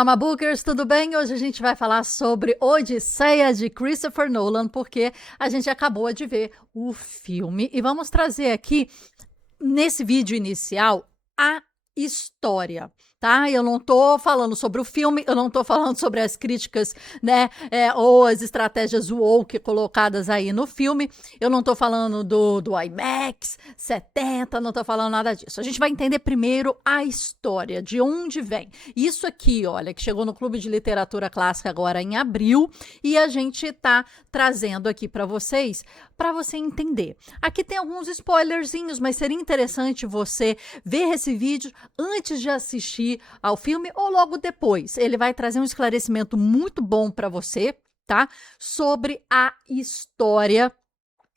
Olá, Mabookers, tudo bem? Hoje a gente vai falar sobre Odisseia de Christopher Nolan, porque a gente acabou de ver o filme e vamos trazer aqui, nesse vídeo inicial, a história, tá? Eu não tô falando sobre o filme, eu não tô falando sobre as críticas, né, ou as estratégias woke colocadas aí no filme, eu não tô falando do IMAX 70, não tô falando nada disso. A gente vai entender primeiro a história, de onde vem. Isso aqui, olha, que chegou no Clube de Literatura Clássica agora em abril, e a gente tá trazendo aqui para você entender. Aqui tem alguns spoilerzinhos, mas seria interessante você ver esse vídeo antes de assistir ao filme ou logo depois. Ele vai trazer um esclarecimento muito bom para você, tá? Sobre a história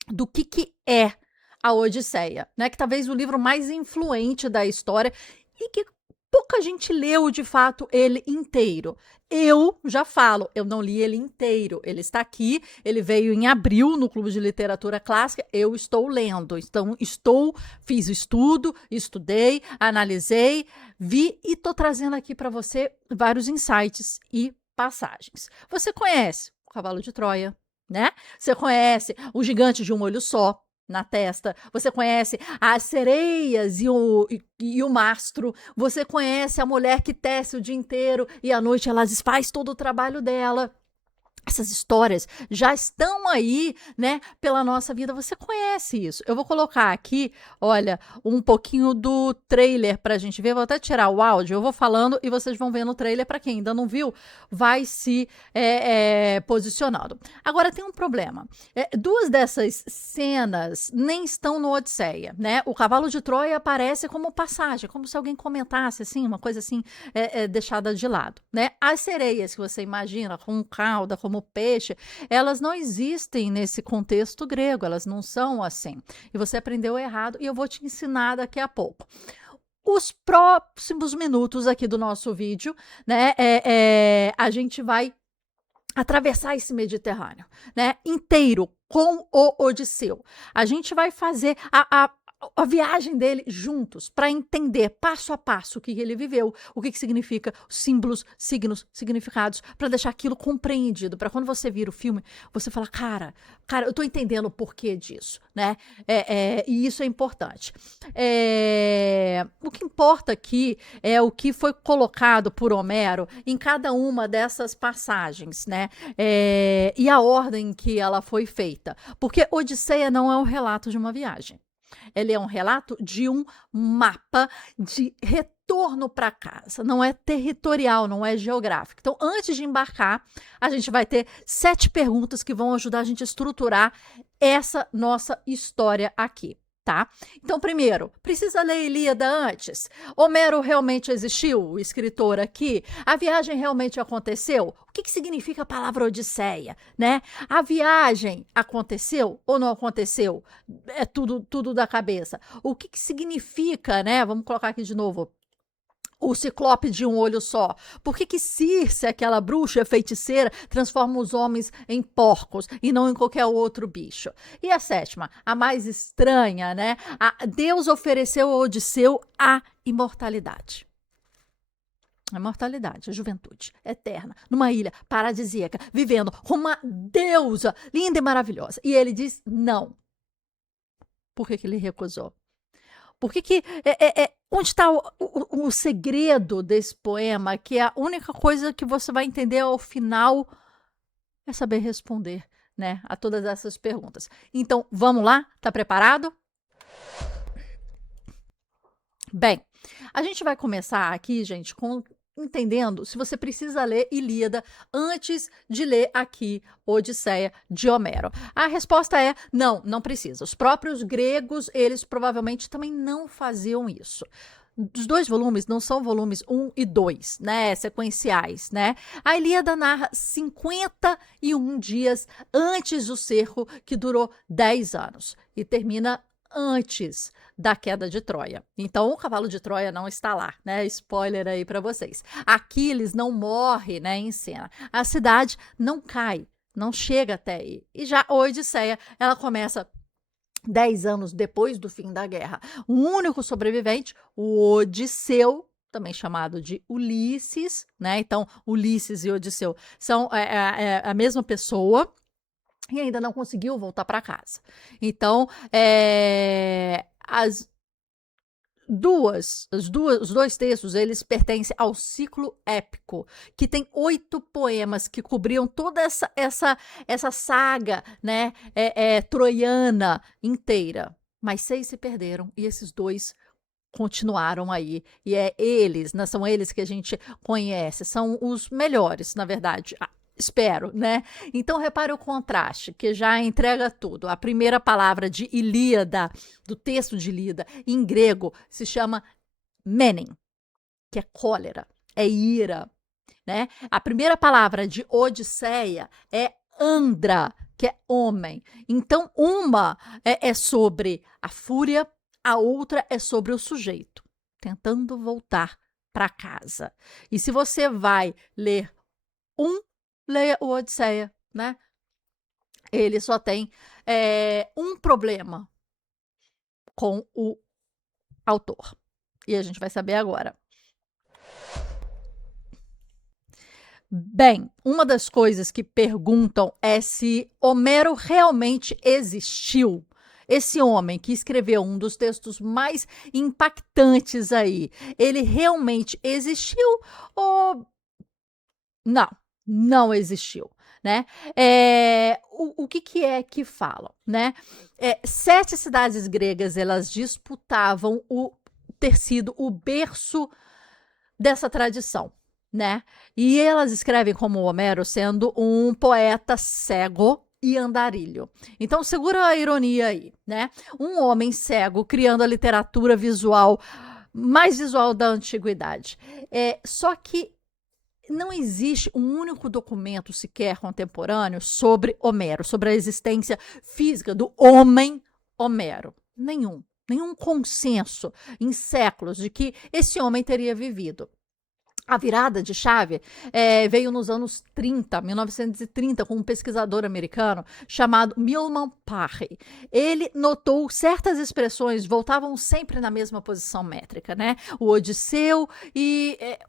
do que é a Odisseia, né? Que talvez o livro mais influente da história e que pouca gente leu de fato ele inteiro. Eu já falo, eu não li ele inteiro. Ele está aqui, ele veio em abril no Clube de Literatura Clássica. Eu estou lendo, então fiz o estudo, estudei, analisei, vi e estou trazendo aqui para você vários insights e passagens. Você conhece o Cavalo de Troia, né? Você conhece o Gigante de um Olho Só na testa, você conhece as sereias e o mastro, você conhece a mulher que tece o dia inteiro e à noite ela desfaz todo o trabalho dela. Essas histórias já estão aí, né, pela nossa vida. Você conhece isso. Eu vou colocar aqui, olha, um pouquinho do trailer pra gente ver. Vou até tirar o áudio, eu vou falando e vocês vão ver no trailer. Pra quem ainda não viu, vai se posicionando. Agora, tem um problema. Duas dessas cenas nem estão no Odisseia, né? O Cavalo de Troia aparece como passagem, como se alguém comentasse, assim, uma coisa assim, deixada de lado, né? As sereias que você imagina, com cauda, como peixe, elas não existem nesse contexto grego, elas não são assim. E você aprendeu errado e eu vou te ensinar daqui a pouco. Os próximos minutos aqui do nosso vídeo, né, a gente vai atravessar esse Mediterrâneo, né, inteiro com o Odisseu. A gente vai fazer a viagem dele juntos para entender passo a passo o que ele viveu, o que significa os símbolos, signos, significados, para deixar aquilo compreendido, para quando você vir o filme, você fala, cara, eu tô entendendo o porquê disso, né? E isso é importante. O que importa aqui é o que foi colocado por Homero em cada uma dessas passagens, né? E a ordem que ela foi feita. Porque Odisseia não é um relato de uma viagem. Ele é um relato de um mapa de retorno para casa. Não é territorial, não é geográfico. Então, antes de embarcar, a gente vai ter 7 perguntas que vão ajudar a gente a estruturar essa nossa história aqui. Tá? Então, primeiro, precisa ler Ilíada antes? Homero realmente existiu, o escritor aqui? A viagem realmente aconteceu? O que significa a palavra Odisseia, né? A viagem aconteceu ou não aconteceu? É tudo da cabeça. O que significa, né? Vamos colocar aqui de novo. O ciclope de um olho só. Por que Circe, aquela bruxa feiticeira, transforma os homens em porcos e não em qualquer outro bicho? E a 7ª, a mais estranha, né? Deus ofereceu a Odisseu a imortalidade. A imortalidade, a juventude eterna, numa ilha paradisíaca, vivendo com uma deusa linda e maravilhosa. E ele diz não. Por que ele recusou? Onde está o segredo desse poema, que é a única coisa que você vai entender ao final é saber responder, né, a todas essas perguntas. Então, vamos lá? Tá preparado? Bem, a gente vai começar aqui, gente, entendendo se você precisa ler Ilíada antes de ler aqui Odisseia de Homero. A resposta é não precisa. Os próprios gregos, eles provavelmente também não faziam isso. Os 2 volumes não são volumes 1 e 2, né, sequenciais, né? A Ilíada narra 51 dias antes do cerco, que durou 10 anos, e termina antes da queda de Troia. Então, o Cavalo de Troia não está lá, né? Spoiler aí para vocês. Aquiles não morre, né, em cena. A cidade não cai, não chega até aí. E já a Odisseia, ela começa 10 anos depois do fim da guerra. O único sobrevivente, o Odisseu, também chamado de Ulisses, né? Então, Ulisses e Odisseu são a mesma pessoa e ainda não conseguiu voltar para casa. Então, os dois textos, eles pertencem ao ciclo épico, que tem 8 poemas que cobriam toda essa saga, né, troiana inteira. Mas 6 se perderam e esses 2 continuaram aí. E são eles que a gente conhece, são os melhores, na verdade. Espero, né? Então, repare o contraste, que já entrega tudo. A primeira palavra de Ilíada, do texto de Ilíada, em grego, se chama menem, que é cólera, é ira, né? A primeira palavra de Odisseia é andra, que é homem. Então, uma é sobre a fúria, a outra é sobre o sujeito, tentando voltar para casa. E se você vai ler leia o Odisseia, né? Ele só tem um problema com o autor. E a gente vai saber agora. Bem, uma das coisas que perguntam é se Homero realmente existiu. Esse homem que escreveu um dos textos mais impactantes aí, ele realmente existiu ou não? Não existiu, né? O que é que falam, né? 7 cidades gregas, elas disputavam ter sido o berço dessa tradição, né? E elas escrevem como Homero sendo um poeta cego e andarilho. Então, segura a ironia aí, né? Um homem cego criando a literatura visual mais visual da antiguidade. Só que não existe um único documento sequer contemporâneo sobre Homero, sobre a existência física do homem Homero. Nenhum consenso em séculos de que esse homem teria vivido. A virada de chave veio nos anos 1930, com um pesquisador americano chamado Milman Parry. Ele notou certas expressões voltavam sempre na mesma posição métrica, né? O Odisseu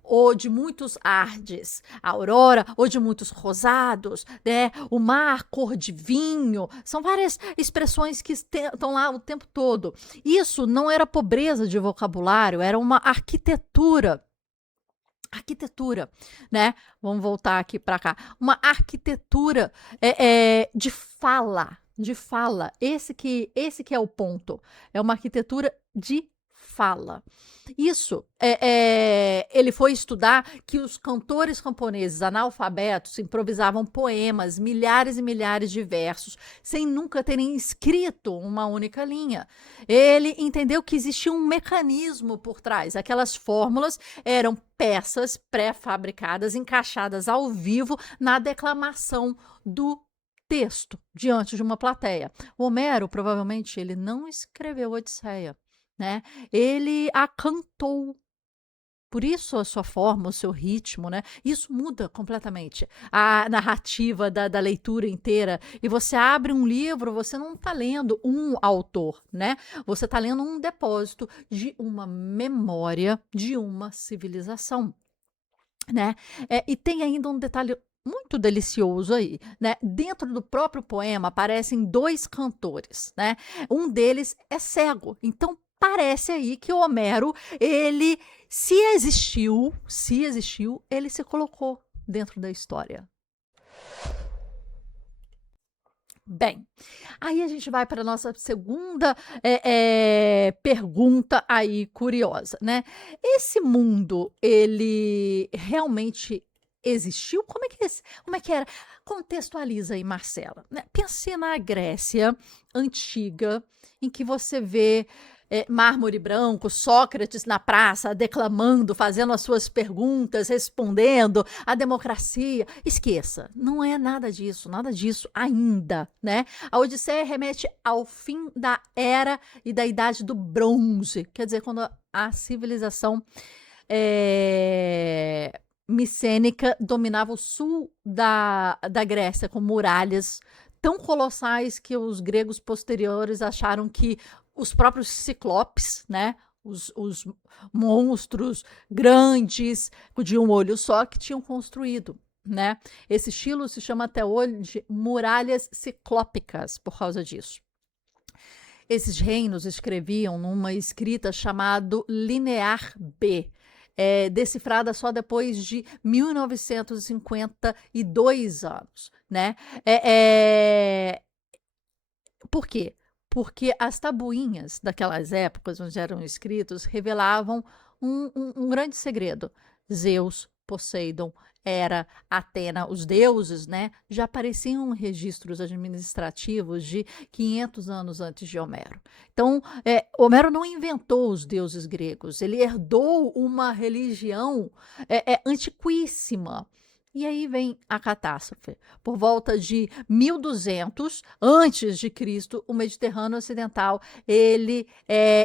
o de muitos ardes, a aurora, o de muitos rosados, né? O mar, cor de vinho. São várias expressões que estão lá o tempo todo. Isso não era pobreza de vocabulário, era uma arquitetura, né? Vamos voltar aqui para cá. Uma arquitetura de fala, Esse que é o ponto. É uma arquitetura de fala. Isso, ele foi estudar que os cantores camponeses analfabetos improvisavam poemas, milhares e milhares de versos, sem nunca terem escrito uma única linha. Ele entendeu que existia um mecanismo por trás. Aquelas fórmulas eram peças pré-fabricadas, encaixadas ao vivo na declamação do texto, diante de uma plateia. Homero, provavelmente, ele não escreveu Odisseia, né? Ele a cantou. Por isso a sua forma, o seu ritmo, né? Isso muda completamente a narrativa da leitura inteira. E você abre um livro, você não está lendo um autor, né? Você está lendo um depósito de uma memória de uma civilização, né? E tem ainda um detalhe muito delicioso aí, né? Dentro do próprio poema aparecem 2 cantores, né? Um deles é cego, então parece aí que o Homero, ele, se existiu, ele se colocou dentro da história. Bem, aí a gente vai para a nossa segunda pergunta aí curiosa, né? Esse mundo, ele realmente existiu? Como é que era? Contextualiza aí, Marcela, né? Pense na Grécia antiga, em que você vê mármore branco, Sócrates na praça, declamando, fazendo as suas perguntas, respondendo, a democracia. Esqueça, não é nada disso ainda, né? A Odisseia remete ao fim da era e da idade do bronze, quer dizer, quando a civilização micênica dominava o sul da Grécia, com muralhas tão colossais que os gregos posteriores acharam que os próprios ciclopes, né, os monstros grandes, de um olho só, que tinham construído, né? Esse estilo se chama até hoje muralhas ciclópicas por causa disso. Esses reinos escreviam numa escrita chamada Linear B, decifrada só depois de 1952 anos, né? Por quê? Porque as tabuinhas daquelas épocas onde eram escritos revelavam um grande segredo. Zeus, Poseidon, Hera, Atena, os deuses, né, já apareciam em registros administrativos de 500 anos antes de Homero. Então, Homero não inventou os deuses gregos, ele herdou uma religião antiquíssima. E aí vem a catástrofe. Por volta de 1200 antes de Cristo, o Mediterrâneo Ocidental ele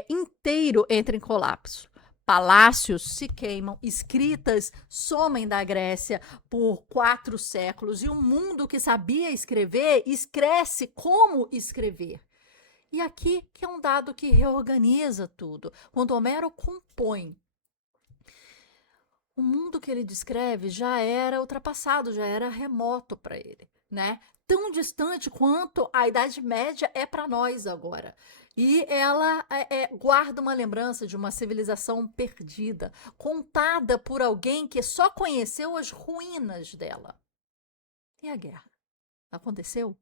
inteiro entra em colapso. Palácios se queimam, escritas somem da Grécia por 4 séculos, e o mundo que sabia escrever esquece como escrever. E aqui que é um dado que reorganiza tudo. Quando Homero compõe, o mundo que ele descreve já era ultrapassado, já era remoto para ele, né? Tão distante quanto a Idade Média é para nós agora. E ela guarda uma lembrança de uma civilização perdida, contada por alguém que só conheceu as ruínas dela. E a guerra? Aconteceu?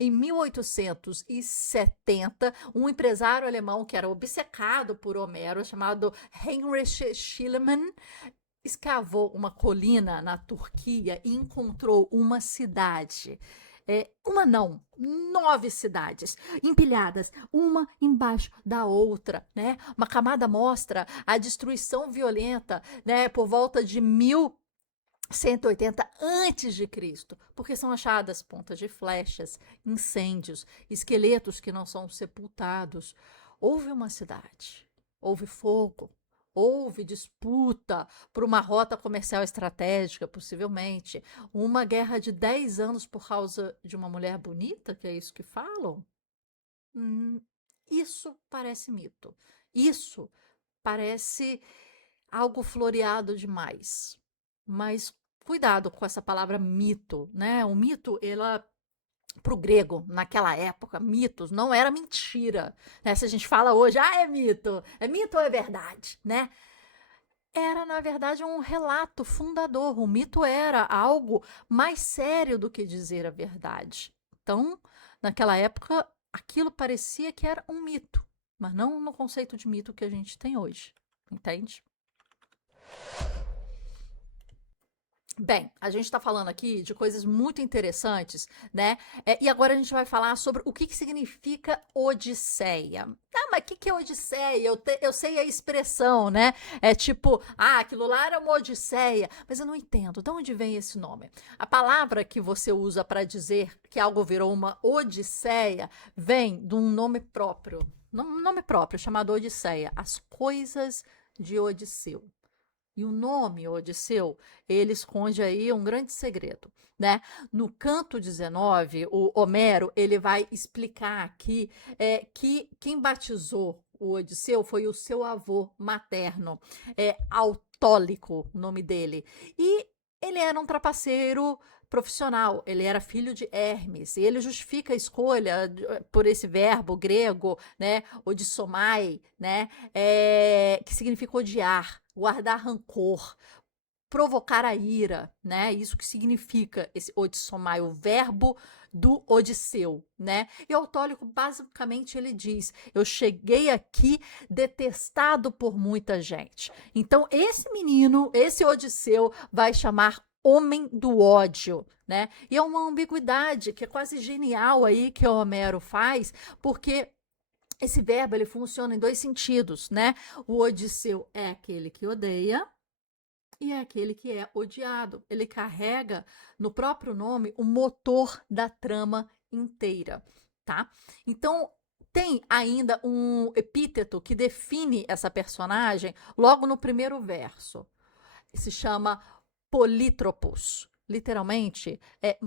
Em 1870, um empresário alemão que era obcecado por Homero, chamado Heinrich Schliemann, escavou uma colina na Turquia e encontrou uma cidade. Uma não, 9 cidades, empilhadas, uma embaixo da outra, né? Uma camada mostra a destruição violenta, né? Por volta de 1180 antes de Cristo, porque são achadas pontas de flechas, incêndios, esqueletos que não são sepultados. Houve uma cidade, houve fogo, houve disputa por uma rota comercial estratégica, possivelmente. Uma guerra de 10 anos por causa de uma mulher bonita, que é isso que falam? Isso parece mito. Isso parece algo floreado demais. Mas cuidado com essa palavra mito, né? O mito, ela para o grego, naquela época, mitos não era mentira, né? Se a gente fala hoje, é mito ou é verdade, né? Era, na verdade, um relato fundador. O mito era algo mais sério do que dizer a verdade. Então, naquela época, aquilo parecia que era um mito, mas não no conceito de mito que a gente tem hoje, entende? Bem, a gente está falando aqui de coisas muito interessantes, né? E agora a gente vai falar sobre o que significa Odisseia. Ah, mas o que é Odisseia? Eu sei a expressão, né? É tipo, aquilo lá era uma Odisseia, mas eu não entendo de onde vem esse nome. A palavra que você usa para dizer que algo virou uma Odisseia vem de um nome próprio, chamado Odisseia, as coisas de Odisseu. E o nome Odisseu, ele esconde aí um grande segredo, né? No canto 19, o Homero, ele vai explicar aqui que quem batizou o Odisseu foi o seu avô materno, Autólico, o nome dele. E ele era um trapaceiro profissional, ele era filho de Hermes, e ele justifica a escolha por esse verbo grego, né, odissomai, né, que significa odiar, guardar rancor, provocar a ira, né, isso que significa esse odissomai, o verbo do Odisseu, né? E o Autólico, basicamente, ele diz: eu cheguei aqui detestado por muita gente. Então, esse menino, esse Odisseu, vai chamar homem do ódio, né? E é uma ambiguidade que é quase genial aí que o Homero faz, porque esse verbo ele funciona em 2 sentidos, né? O Odisseu é aquele que odeia e é aquele que é odiado. Ele carrega no próprio nome o motor da trama inteira, tá? Então, tem ainda um epíteto que define essa personagem logo no primeiro verso. Se chama polítropos, literalmente,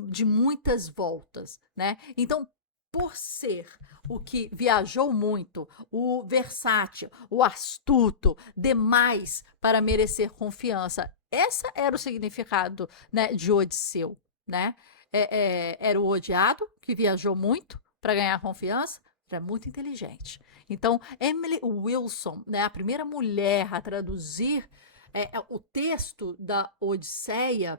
de muitas voltas, né? Então, por ser o que viajou muito, o versátil, o astuto, demais para merecer confiança. Esse era o significado, né, de Odisseu, né? Era o odiado, que viajou muito para ganhar confiança, era muito inteligente. Então, Emily Wilson, né, a primeira mulher a traduzir o texto da Odisseia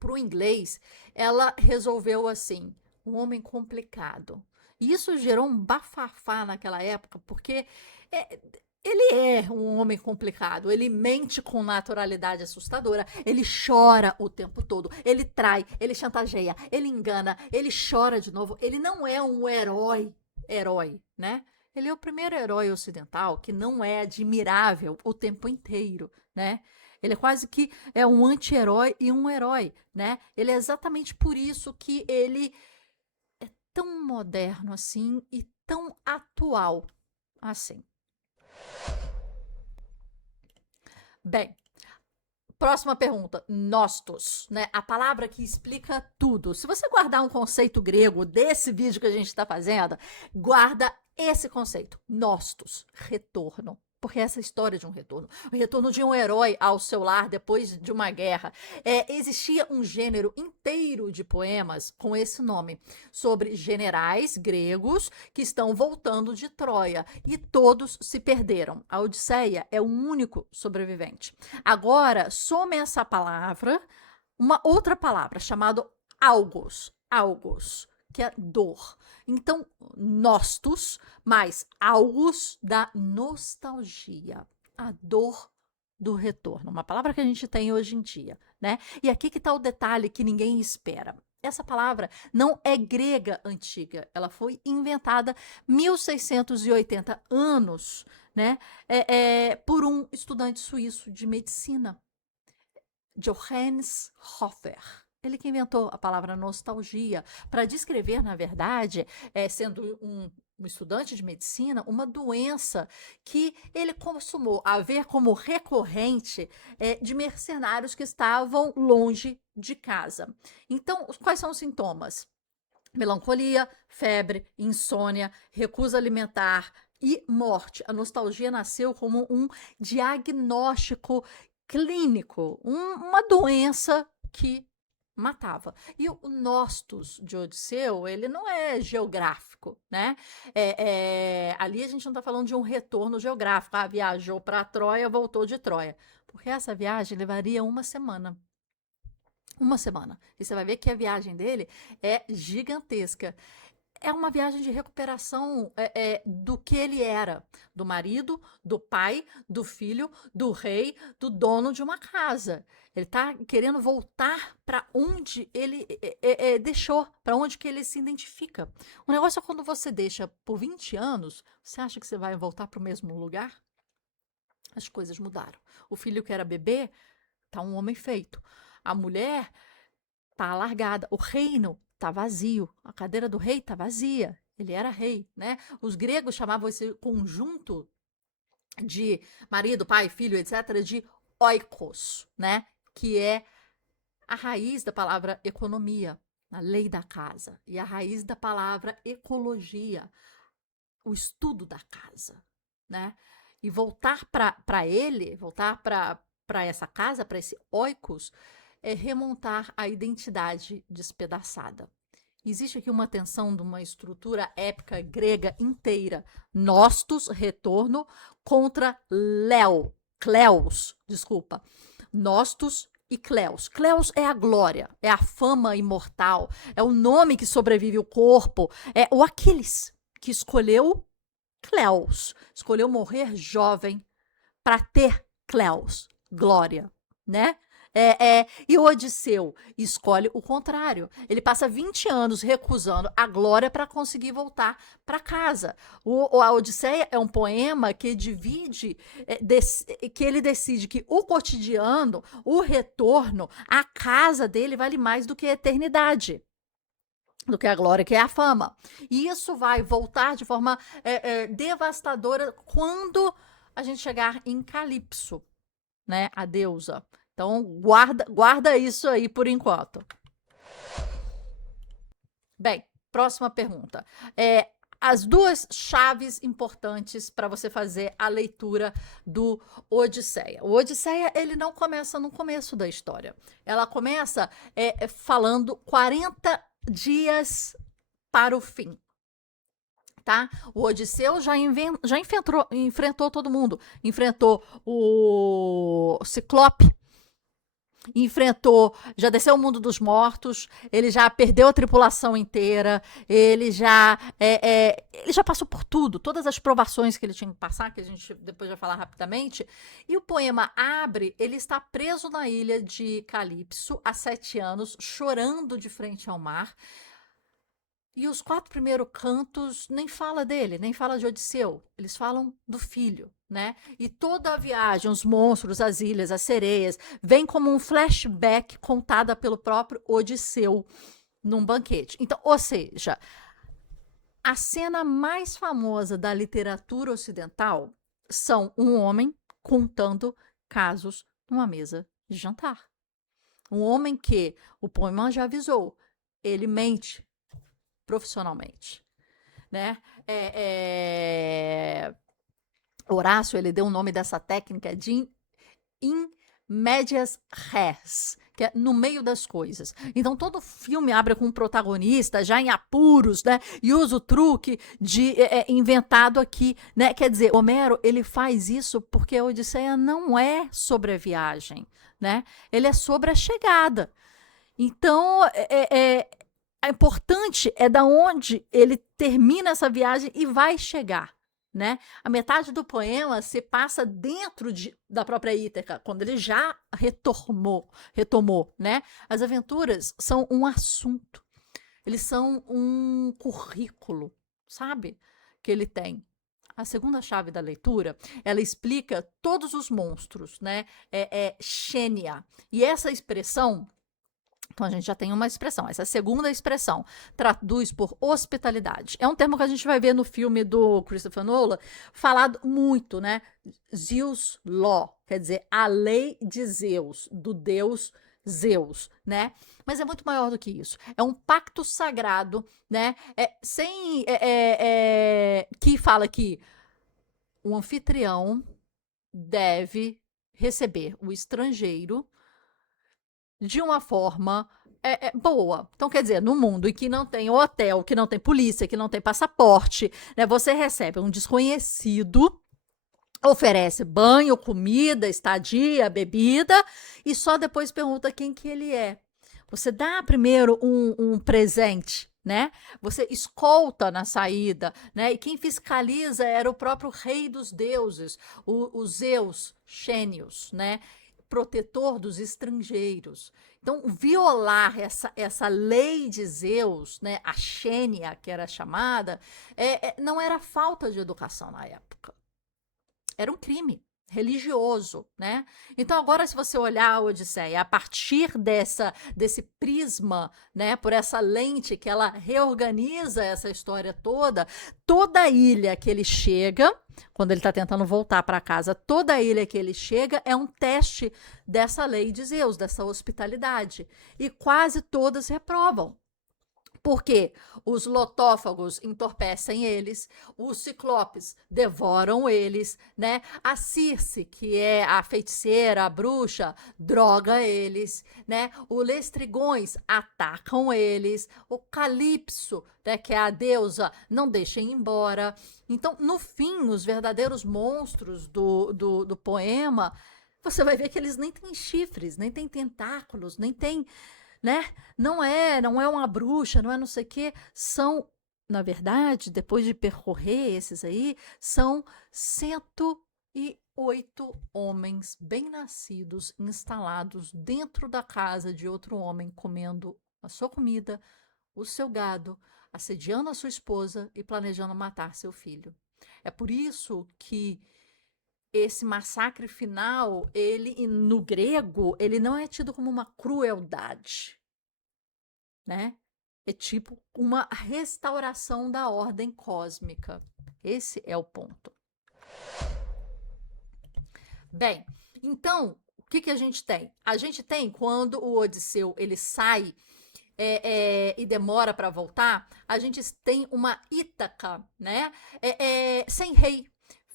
para o inglês, ela resolveu assim, um homem complicado. E isso gerou um bafafá naquela época, porque é, ele é um homem complicado, ele mente com naturalidade assustadora, ele chora o tempo todo, ele trai, ele chantageia, ele engana, ele chora de novo, ele não é um herói, né? Ele é o primeiro herói ocidental que não é admirável o tempo inteiro, né? Ele é quase que um anti-herói e um herói, né? Ele é exatamente por isso que ele é tão moderno assim e tão atual assim. Bem, próxima pergunta, nostos, né? A palavra que explica tudo. Se você guardar um conceito grego desse vídeo que a gente está fazendo, guarda esse conceito, nostos, retorno. Porque essa história de um retorno, o retorno de um herói ao seu lar depois de uma guerra. Existia um gênero inteiro de poemas com esse nome, sobre generais gregos que estão voltando de Troia e todos se perderam. A Odisseia é o único sobrevivente. Agora, some essa palavra, uma outra palavra chamada algos, que é dor. Então, nostos mais algos da nostalgia, a dor do retorno, uma palavra que a gente tem hoje em dia, né? E aqui que está o detalhe que ninguém espera. Essa palavra não é grega antiga, ela foi inventada 1680 anos, né? Por um estudante suíço de medicina, Johannes Hofer. Ele que inventou a palavra nostalgia para descrever, na verdade, sendo um estudante de medicina, uma doença que ele costumou haver como recorrente de mercenários que estavam longe de casa. Então, quais são os sintomas? Melancolia, febre, insônia, recusa alimentar e morte. A nostalgia nasceu como um diagnóstico clínico, uma doença que matava. E o nostos de Odisseu, ele não é geográfico, né? Ali a gente não está falando de um retorno geográfico. Ah, viajou para Troia, voltou de Troia. Porque essa viagem levaria uma semana. Uma semana. E você vai ver que a viagem dele é gigantesca. É uma viagem de recuperação do que ele era, do marido, do pai, do filho, do rei, do dono de uma casa. Ele está querendo voltar para onde ele deixou, para onde que ele se identifica. O negócio é quando você deixa por 20 anos, você acha que você vai voltar para o mesmo lugar? As coisas mudaram. O filho que era bebê está um homem feito. A mulher está alargada. O reino está vazio. A cadeira do rei está vazia. Ele era rei, né? Os gregos chamavam esse conjunto de marido, pai, filho, etc., de oikos, né? Que é a raiz da palavra economia, a lei da casa, e a raiz da palavra ecologia, o estudo da casa, né? E voltar para ele, voltar para essa casa, para esse oikos, é remontar a identidade despedaçada. Existe aqui uma tensão de uma estrutura épica grega inteira. Nostos, retorno, contra Cleos, desculpa. Nostos e Cleos. Cleos é a glória, é a fama imortal, é o nome que sobrevive o corpo, é o Aquiles, que escolheu Cleos, escolheu morrer jovem para ter Cleos, glória, né? E o Odisseu escolhe o contrário. Ele passa 20 anos recusando a glória para conseguir voltar para casa. A Odisseia é um poema que divide, que ele decide que o cotidiano, o retorno, a casa dele vale mais do que a eternidade, do que a glória, que é a fama. E isso vai voltar de forma devastadora quando a gente chegar em Calipso, né? A deusa. Então, guarda isso aí por enquanto. Bem, próxima pergunta. As duas chaves importantes para você fazer a leitura do Odisseia. O Odisseia, ele não começa no começo da história. Ela começa falando 40 dias para o fim. Tá? O Odisseu já enfrentou todo mundo. Enfrentou o Ciclope, já desceu o mundo dos mortos, ele já perdeu a tripulação inteira, ele já passou por tudo, todas as provações que ele tinha que passar, que a gente depois vai falar rapidamente. E o poema abre, ele está preso na ilha de Calipso há 7 anos, chorando de frente ao mar. E os 4 primeiros cantos nem fala dele, nem fala de Odisseu. Eles falam do filho, né? E toda a viagem, os monstros, as ilhas, as sereias, vem como um flashback contada pelo próprio Odisseu num banquete. Então, ou seja, a cena mais famosa da literatura ocidental são um homem contando casos numa mesa de jantar. Um homem que o poema já avisou, ele mente profissionalmente, né? Horácio, ele deu o nome dessa técnica de in medias res, que é no meio das coisas. Então, todo filme abre com um protagonista já em apuros, né? E usa o truque de inventado aqui, né? Quer dizer, Homero, ele faz isso porque a Odisseia não é sobre a viagem, né? Ele é sobre a chegada. Então, importante é da onde ele termina essa viagem e vai chegar, né? A metade do poema se passa dentro da própria Ítaca, quando ele já retomou, né? As aventuras são um assunto, eles são um currículo, sabe? Que ele tem. A segunda chave da leitura, ela explica todos os monstros, né? Xênia. E essa expressão, então, a gente já tem uma expressão. Essa segunda expressão traduz por hospitalidade. É um termo que a gente vai ver no filme do Christopher Nolan falado muito, né? Zeus Law, quer dizer, a lei de Zeus, do deus Zeus, né? Mas é muito maior do que isso. É um pacto sagrado, né? Que fala que o anfitrião deve receber o estrangeiro de uma forma boa. Então, quer dizer, no mundo em que não tem hotel, que não tem polícia, que não tem passaporte, né, você recebe um desconhecido, oferece banho, comida, estadia, bebida, e só depois pergunta quem que ele é. Você dá primeiro um presente, né? Você escolta na saída, né? E quem fiscaliza era o próprio rei dos deuses, o Zeus, Xênios, né? Protetor dos estrangeiros. Então, violar essa lei de Zeus, né, a Xênia, que era chamada, não era falta de educação na época. Era um crime religioso, né? Então, agora, se você olhar a Odisseia a partir desse prisma, né, por essa lente que ela reorganiza essa história toda a ilha que ele chega, quando ele está tentando voltar para casa, toda a ilha que ele chega é um teste dessa lei de Zeus, dessa hospitalidade. E quase todas reprovam. Porque os lotófagos entorpecem eles, os ciclopes devoram eles, né? A Circe, que é a feiticeira, a bruxa, droga eles, né? Os lestrigões atacam eles, o Calipso, né, que é a deusa, não deixa ir embora. Então, no fim, os verdadeiros monstros do poema, você vai ver que eles nem têm chifres, nem têm tentáculos, nem têm, né? Não é uma bruxa, não é não sei o quê. São, na verdade, depois de percorrer esses aí, são 108 homens bem-nascidos instalados dentro da casa de outro homem, comendo a sua comida, o seu gado, assediando a sua esposa e planejando matar seu filho. É por isso que esse massacre final, ele no grego, ele não é tido como uma crueldade, né? É tipo uma restauração da ordem cósmica. Esse é o ponto. Bem, então, o que a gente tem? A gente tem quando o Odisseu ele sai e demora para voltar, a gente tem uma Ítaca, né? Sem rei.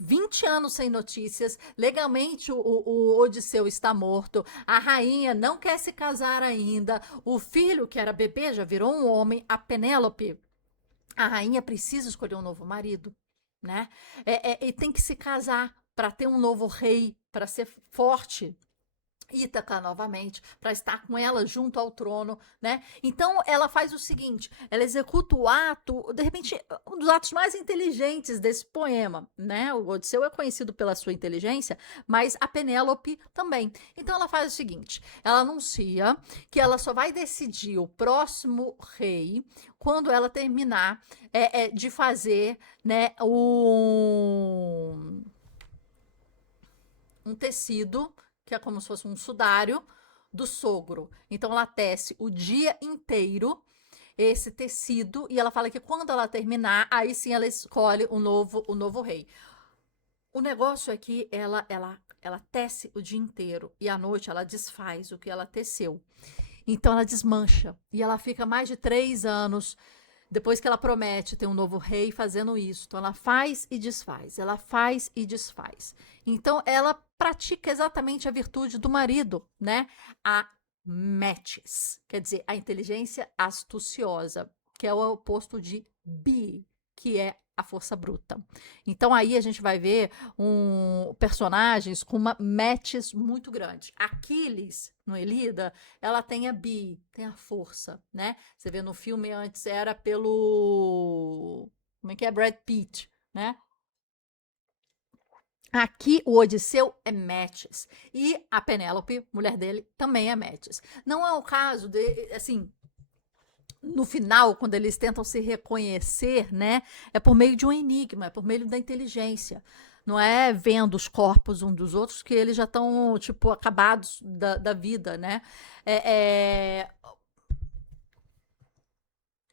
20 anos sem notícias, legalmente o Odisseu está morto, a rainha não quer se casar ainda, o filho, que era bebê, já virou um homem, a Penélope, a rainha precisa escolher um novo marido, né? E tem que se casar para ter um novo rei, para ser forte. Ítaca novamente, para estar com ela junto ao trono, né? Então ela faz o seguinte: ela executa o ato, de repente, um dos atos mais inteligentes desse poema, né? O Odisseu é conhecido pela sua inteligência, mas a Penélope também. Então ela faz o seguinte: ela anuncia que ela só vai decidir o próximo rei quando ela terminar de fazer, né, um tecido, que é como se fosse um sudário, do sogro. Então ela tece o dia inteiro esse tecido e ela fala que quando ela terminar, aí sim ela escolhe o novo rei. O negócio é que ela tece o dia inteiro e à noite ela desfaz o que ela teceu. Então ela desmancha e ela fica mais de 3 anos depois que ela promete ter um novo rei fazendo isso. Então ela faz e desfaz, ela faz e desfaz. Então ela pratica exatamente a virtude do marido, né? A metis, quer dizer, a inteligência astuciosa, que é o oposto de bi, que é a força bruta. Então aí a gente vai ver personagens com uma metis muito grande. Aquiles, no Elida, ela tem a bi, tem a força, né? Você vê no filme antes era pelo, como é que é? Brad Pitt, né? Aqui o Odisseu é Metis e a Penélope, mulher dele, também é Metis. Não é o caso de, assim, no final, quando eles tentam se reconhecer, né, é por meio de um enigma, é por meio da inteligência. Não é vendo os corpos um dos outros que eles já estão, tipo, acabados da vida, né? É,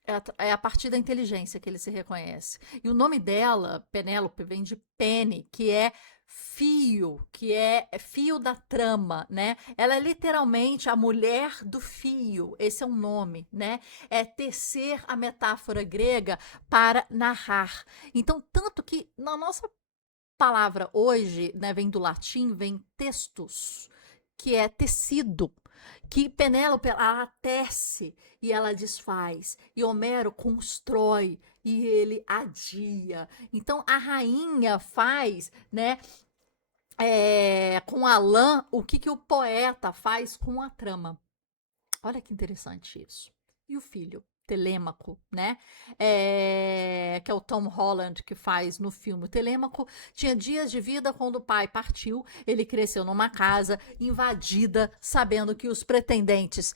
é, é a partir da inteligência que ele se reconhece. E o nome dela, Penélope, vem de pene, que é fio, que é fio da trama, né? Ela é literalmente a mulher do fio, esse é o nome, né? É tecer a metáfora grega para narrar. Então, tanto que na nossa palavra hoje, né, vem do latim, vem textus, que é tecido, que Penélope ela tece e ela desfaz, e Homero constrói e ele adia. Então a rainha faz, né, com a lã o que o poeta faz com a trama. Olha que interessante isso. E o filho? Telêmaco, né? Que é o Tom Holland que faz no filme. O Telêmaco tinha dias de vida quando o pai partiu. Ele cresceu numa casa invadida, sabendo que os pretendentes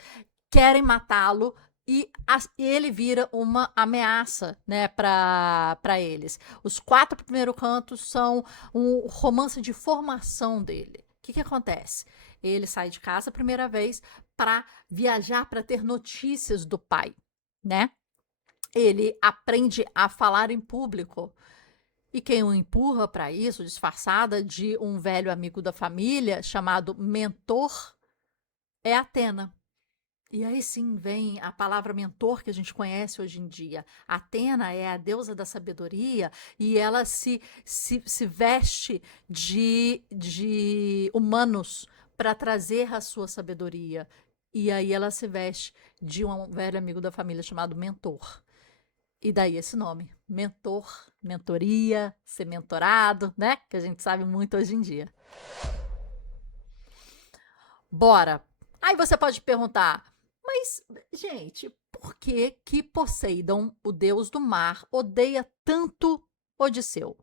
querem matá-lo. E ele vira uma ameaça, né, para eles. Os 4 primeiros cantos são um romance de formação dele. O que acontece? Ele sai de casa a primeira vez para viajar para ter notícias do pai, né? Ele aprende a falar em público. E quem o empurra para isso, disfarçada de um velho amigo da família chamado Mentor, é Atena. E aí sim vem a palavra mentor que a gente conhece hoje em dia. Atena é a deusa da sabedoria e ela se veste de humanos para trazer a sua sabedoria. E aí ela se veste de um velho amigo da família chamado mentor. E daí esse nome, mentor, mentoria, ser mentorado, né? Que a gente sabe muito hoje em dia. Bora! Aí você pode perguntar, mas, gente, por que que Poseidon, o deus do mar, odeia tanto Odisseu?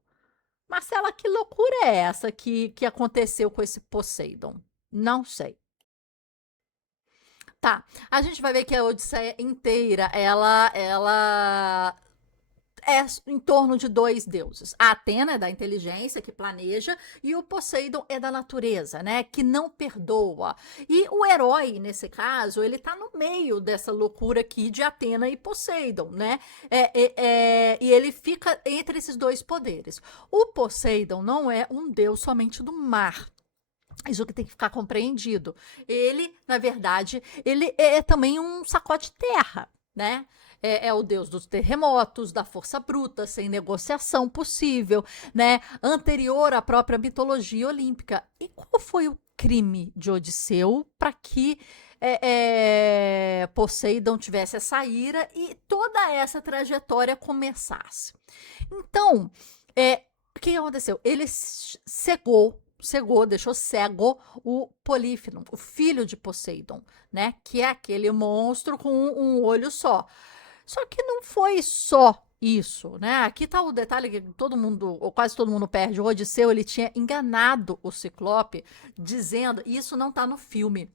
Marcela, que loucura é essa que aconteceu com esse Poseidon? Não sei. Tá, a gente vai ver que a Odisseia inteira, ela é em torno de 2 deuses. A Atena é da inteligência, que planeja, e o Poseidon é da natureza, né? Que não perdoa. E o herói, nesse caso, ele tá no meio dessa loucura aqui de Atena e Poseidon, né? E ele fica entre esses 2 poderes. O Poseidon não é um deus somente do mar. Isso que tem que ficar compreendido. Ele, na verdade, ele é também um sacode de terra, né? É o deus dos terremotos, da força bruta, sem negociação possível, né? Anterior à própria mitologia olímpica. E qual foi o crime de Odisseu para que Poseidon tivesse essa ira e toda essa trajetória começasse? Então, o que aconteceu? Ele cegou, deixou cego o Polífemo, o filho de Poseidon, né? Que é aquele monstro com um olho só. Só que não foi só isso, né? Aqui tá o detalhe que todo mundo, ou quase todo mundo perde. O Odisseu, ele tinha enganado o Ciclope, dizendo, e isso não tá no filme,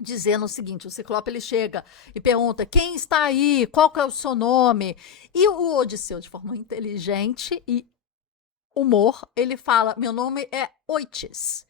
dizendo o seguinte, o Ciclope ele chega e pergunta, quem está aí? Qual que é o seu nome? E o Odisseu, de forma inteligente e humor, ele fala, meu nome é Oites.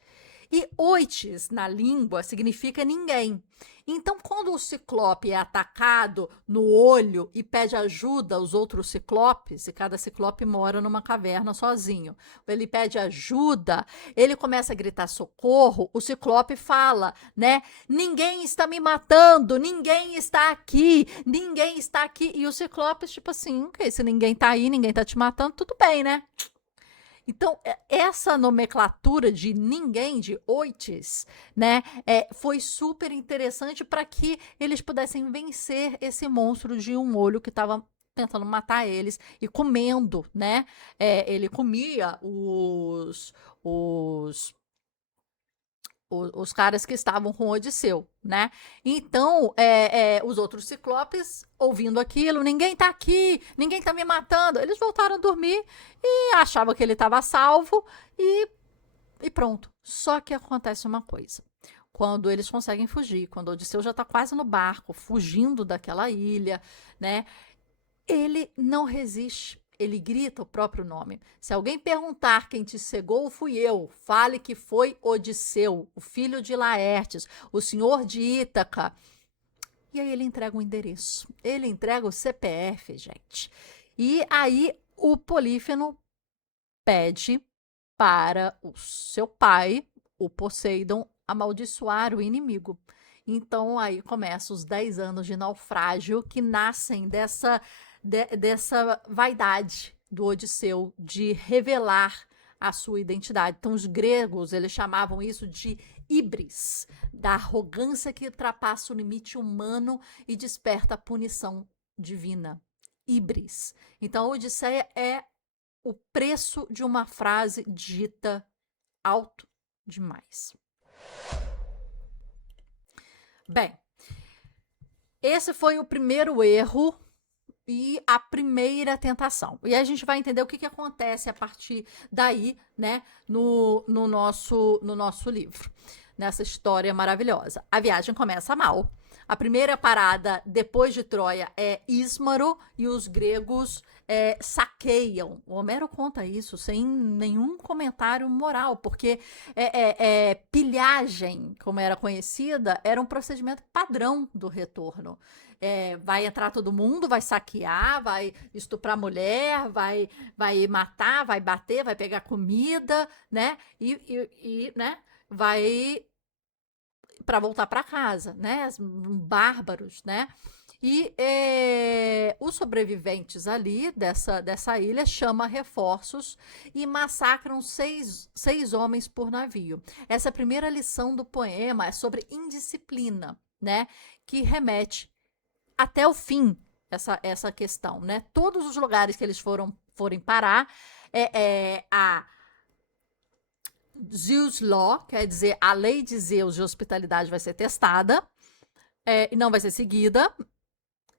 E oites, na língua, significa ninguém. Então, quando o ciclope é atacado no olho e pede ajuda aos outros ciclopes, e cada ciclope mora numa caverna sozinho, ele pede ajuda, ele começa a gritar socorro, o ciclope fala, né? Ninguém está me matando, ninguém está aqui, ninguém está aqui. E o ciclope, tipo assim, ok, se ninguém tá aí, ninguém tá te matando, tudo bem, né? Então, essa nomenclatura de ninguém, de oites, né, foi super interessante para que eles pudessem vencer esse monstro de um olho que estava tentando matar eles e comendo, né? Ele comia os caras que estavam com Odisseu, né? Então, os outros ciclopes, ouvindo aquilo, ninguém tá aqui, ninguém tá me matando, eles voltaram a dormir e achavam que ele estava salvo e pronto. Só que acontece uma coisa. Quando eles conseguem fugir, quando Odisseu já está quase no barco, fugindo daquela ilha, né? Ele não resiste. Ele grita o próprio nome. Se alguém perguntar quem te cegou, fui eu. Fale que foi Odisseu, o filho de Laertes, o senhor de Ítaca. E aí ele entrega o endereço. Ele entrega o CPF, gente. E aí o Polífemo pede para o seu pai, o Poseidon, amaldiçoar o inimigo. Então aí começam os 10 anos de naufrágio que nascem dessa vaidade do Odisseu de revelar a sua identidade. Então os gregos, eles chamavam isso de híbris, da arrogância que ultrapassa o limite humano e desperta a punição divina. Híbris. Então a Odisseia é o preço de uma frase dita alto demais. Bem, esse foi o primeiro erro e a primeira tentação. E a gente vai entender o que acontece a partir daí, né, no nosso livro, nessa história maravilhosa. A viagem começa mal. A primeira parada depois de Troia é Ísmaro e os gregos saqueiam. O Homero conta isso sem nenhum comentário moral, porque pilhagem, como era conhecida, era um procedimento padrão do retorno. Vai entrar todo mundo, vai saquear, vai estuprar mulher, vai matar, vai bater, vai pegar comida, né? Né? Vai para voltar para casa, né? Bárbaros, né? E os sobreviventes ali dessa ilha chamam reforços e massacram seis homens por navio. Essa primeira lição do poema é sobre indisciplina, né? Que remete até o fim essa questão, né? Todos os lugares que eles forem parar, a Zeus Law, quer dizer, a lei de Zeus de hospitalidade vai ser testada e não vai ser seguida,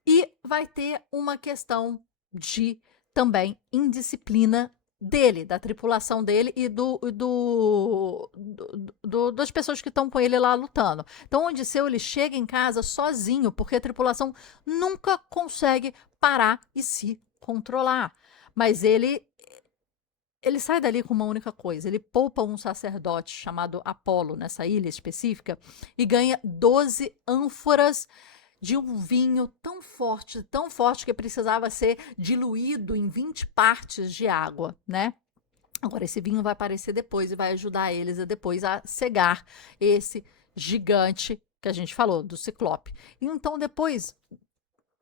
e vai ter uma questão de também indisciplina dele, da tripulação dele e das pessoas que estão com ele lá lutando. Então, Odisseu ele chega em casa sozinho, porque a tripulação nunca consegue parar e se controlar. Mas ele sai dali com uma única coisa. Ele poupa um sacerdote chamado Apolo, nessa ilha específica, e ganha 12 ânforas de um vinho tão forte que precisava ser diluído em 20 partes de água, né? Agora, esse vinho vai aparecer depois e vai ajudar eles a depois a cegar esse gigante que a gente falou, do Ciclope. Então, depois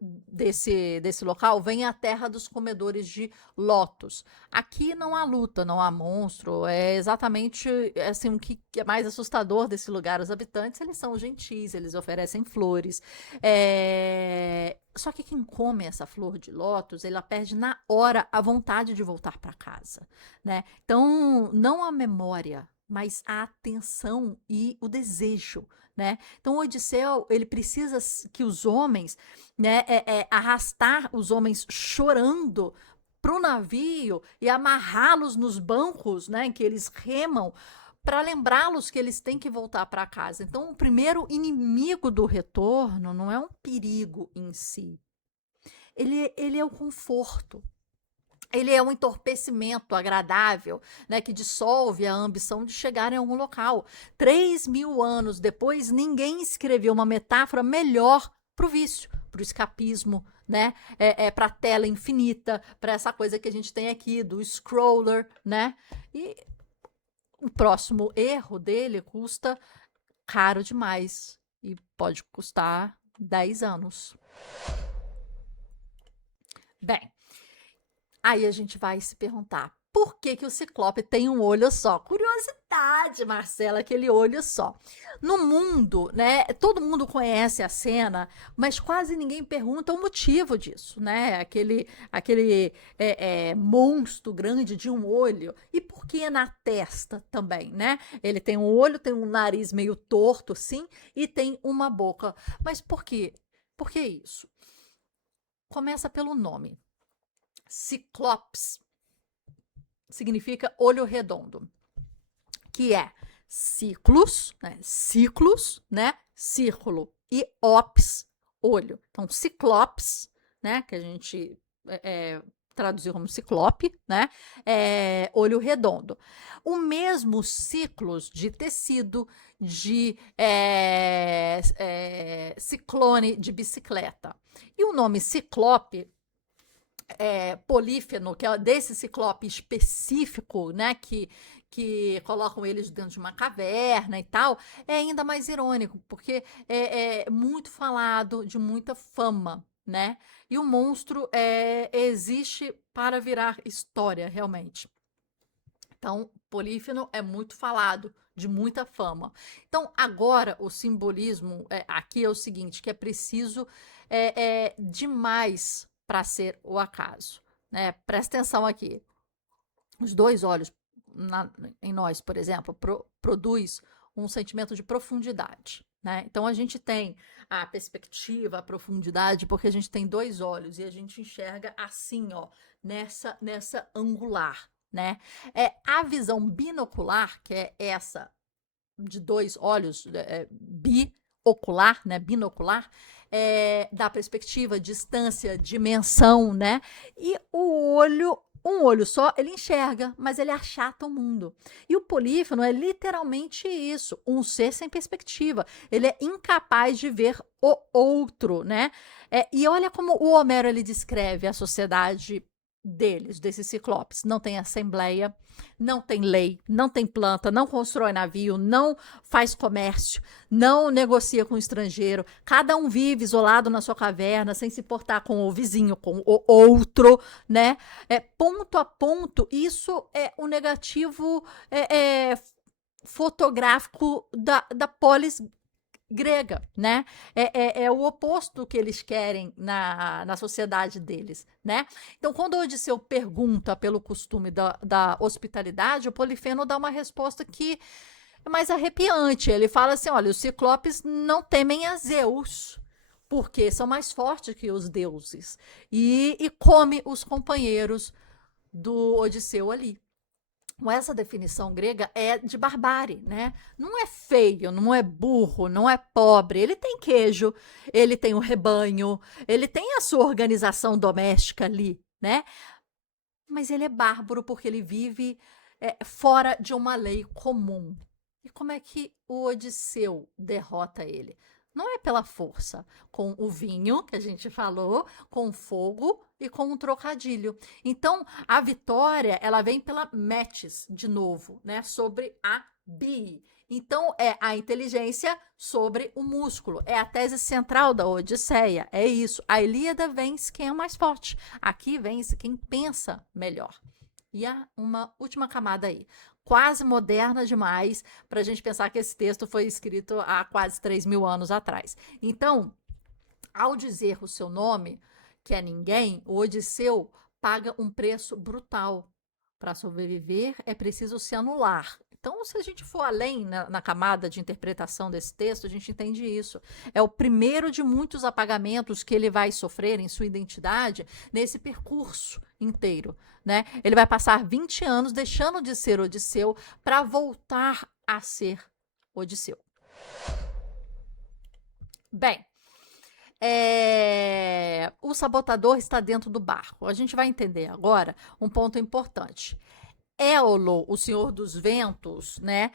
desse local vem a terra dos comedores de lotos. Aqui não há luta, não há monstro, é exatamente assim o que é mais assustador desse lugar. Os habitantes, eles são gentis, eles oferecem flores. Só que quem come essa flor de lótus, ela perde na hora a vontade de voltar para casa, né? Então, não a memória, mas a atenção e o desejo, né? Então, o Odisseu, ele precisa que os homens, né, arrastar os homens chorando para o navio e amarrá-los nos bancos, né, em que eles remam, para lembrá-los que eles têm que voltar para casa. Então, o primeiro inimigo do retorno não é um perigo em si, ele é o conforto. Ele é um entorpecimento agradável, né, que dissolve a ambição de chegar em algum local. 3.000 anos depois, ninguém escreveu uma metáfora melhor para o vício, para o escapismo, né, para a tela infinita, para essa coisa que a gente tem aqui do scroller, né? E o próximo erro dele custa caro demais e pode custar 10 anos. Bem, aí a gente vai se perguntar, por que que o Ciclope tem um olho só? Curiosidade, Marcela, aquele olho só. No mundo, né, todo mundo conhece a cena, mas quase ninguém pergunta o motivo disso, né? Aquele monstro grande de um olho. E por que na testa também, né? Ele tem um olho, tem um nariz meio torto, sim, e tem uma boca. Mas por quê? Por que isso? Começa pelo nome. Ciclopes significa olho redondo, que é ciclos, né? Círculo e ops, olho. Então, ciclopes, né? Que a gente traduziu como ciclope, né? Olho redondo. O mesmo ciclos de tecido, de ciclone de bicicleta. E o nome ciclope polífeno, que é desse ciclope específico, né, que colocam eles dentro de uma caverna e tal, é ainda mais irônico, porque é muito falado, de muita fama, né? E o monstro existe para virar história, realmente. Então, polífeno é muito falado, de muita fama. Então, agora o simbolismo aqui é o seguinte, que é preciso demais para ser o acaso, né? Presta atenção aqui. Os dois olhos em nós, por exemplo, produz um sentimento de profundidade, né? Então a gente tem a perspectiva, a profundidade, porque a gente tem dois olhos e a gente enxerga assim, ó, nessa angular, né? A visão binocular, que é essa de dois olhos, biocular, né? Binocular, da perspectiva, distância, dimensão, né? E o olho, um olho só, ele enxerga, mas ele achata o mundo. E o polífono é literalmente isso, um ser sem perspectiva. Ele é incapaz de ver o outro, né? E olha como o Homero ele descreve a sociedade deles, desses ciclopes. Não tem assembleia, não tem lei, não tem planta, não constrói navio, não faz comércio, não negocia com o estrangeiro. Cada um vive isolado na sua caverna, sem se portar com o vizinho, com o outro, né? Ponto a ponto, isso é o negativo fotográfico da polis grega, né? É o oposto do que eles querem na sociedade deles, né? Então, quando Odisseu pergunta pelo costume da hospitalidade, o Polifeno dá uma resposta que é mais arrepiante. Ele fala assim, olha, os ciclopes não temem a Zeus, porque são mais fortes que os deuses, e come os companheiros do Odisseu ali. Essa definição grega é de barbárie, né? Não é feio, não é burro, não é pobre. Ele tem queijo, ele tem um rebanho, ele tem a sua organização doméstica ali, né? Mas ele é bárbaro porque ele vive fora de uma lei comum. E como é que o Odisseu derrota ele? Não é pela força, com o vinho, que a gente falou, com o fogo e com o trocadilho. Então, a vitória, ela vem pela metis, de novo, né? Sobre a bi. Então, é a inteligência sobre o músculo. É a tese central da Odisseia. É isso. A Ilíada vence quem é mais forte. Aqui vence quem pensa melhor. E há uma última camada aí, quase moderna demais para a gente pensar que esse texto foi escrito há quase 3.000 anos atrás. Então, ao dizer o seu nome, que é ninguém, o Odisseu paga um preço brutal. Para sobreviver, é preciso se anular. Então, se a gente for além na camada de interpretação desse texto, a gente entende isso. É o primeiro de muitos apagamentos que ele vai sofrer em sua identidade nesse percurso inteiro, né? Ele vai passar 20 anos deixando de ser Odisseu para voltar a ser Odisseu. Bem, o sabotador está dentro do barco. A gente vai entender agora um ponto importante. Éolo, o Senhor dos Ventos, né,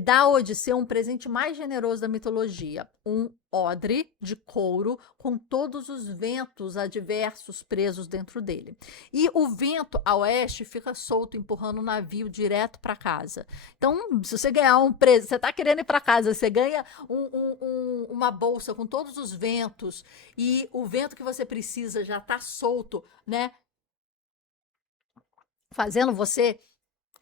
dá a Odisseu um presente mais generoso da mitologia, um odre de couro com todos os ventos adversos presos dentro dele. E o vento a oeste fica solto, empurrando o navio direto para casa. Então, se você ganhar um presente, você está querendo ir para casa, você ganha uma bolsa com todos os ventos e o vento que você precisa já está solto, né, fazendo você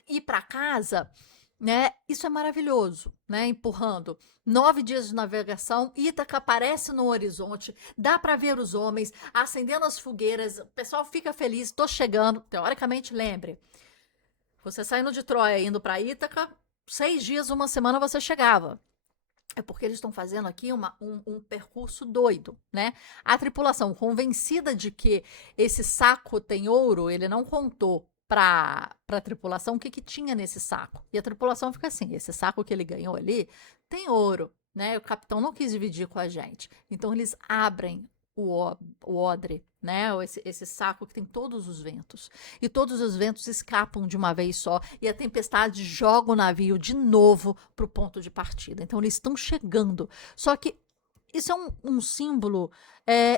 ir para casa, né? Isso é maravilhoso, né? Empurrando. 9 dias de navegação, Ítaca aparece no horizonte, dá para ver os homens acendendo as fogueiras, o pessoal fica feliz, tô chegando. Teoricamente, lembre, você saindo de Troia indo para Ítaca, 6 dias, uma semana você chegava. É porque eles estão fazendo aqui um percurso doido, né? A tripulação, convencida de que esse saco tem ouro, ele não contou para a tripulação o que tinha nesse saco. E a tripulação fica assim: esse saco que ele ganhou ali tem ouro, né? O capitão não quis dividir com a gente. Então eles abrem o odre, né? Esse saco que tem todos os ventos. E todos os ventos escapam de uma vez só. E a tempestade joga o navio de novo para o ponto de partida. Então eles estão chegando. Só que isso é um símbolo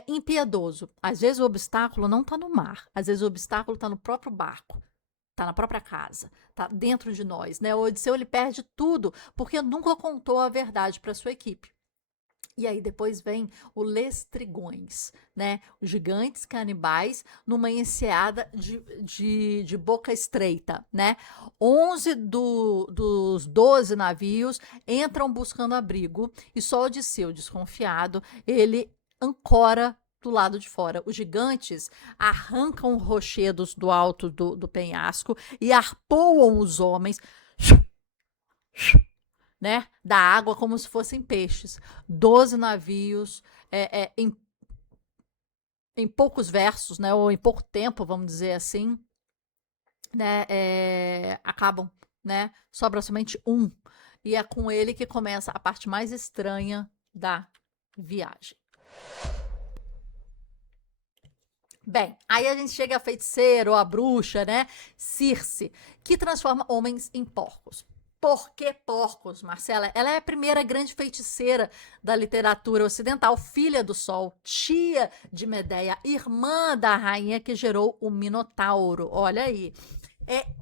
impiedoso. Às vezes o obstáculo não está no mar. Às vezes o obstáculo está no próprio barco. Está na própria casa, está dentro de nós, né? O Odisseu ele perde tudo porque nunca contou a verdade para sua equipe. E aí depois vem o Lestrigões, né? Os gigantes canibais numa enseada de boca estreita, né? 11 dos 12 navios entram buscando abrigo e só Odisseu, desconfiado, ele ancora do lado de fora. Os gigantes arrancam rochedos do alto do penhasco e arpoam os homens, né, da água como se fossem peixes. 12 navios em poucos versos, né, ou em pouco tempo, vamos dizer assim, né, acabam, né, sobra somente um. E é com ele que começa a parte mais estranha da viagem. Bem, aí a gente chega a feiticeira ou a bruxa, né? Circe, que transforma homens em porcos. Por que porcos, Marcela? Ela é a primeira grande feiticeira da literatura ocidental, filha do Sol, tia de Medeia, irmã da rainha que gerou o Minotauro. Olha aí.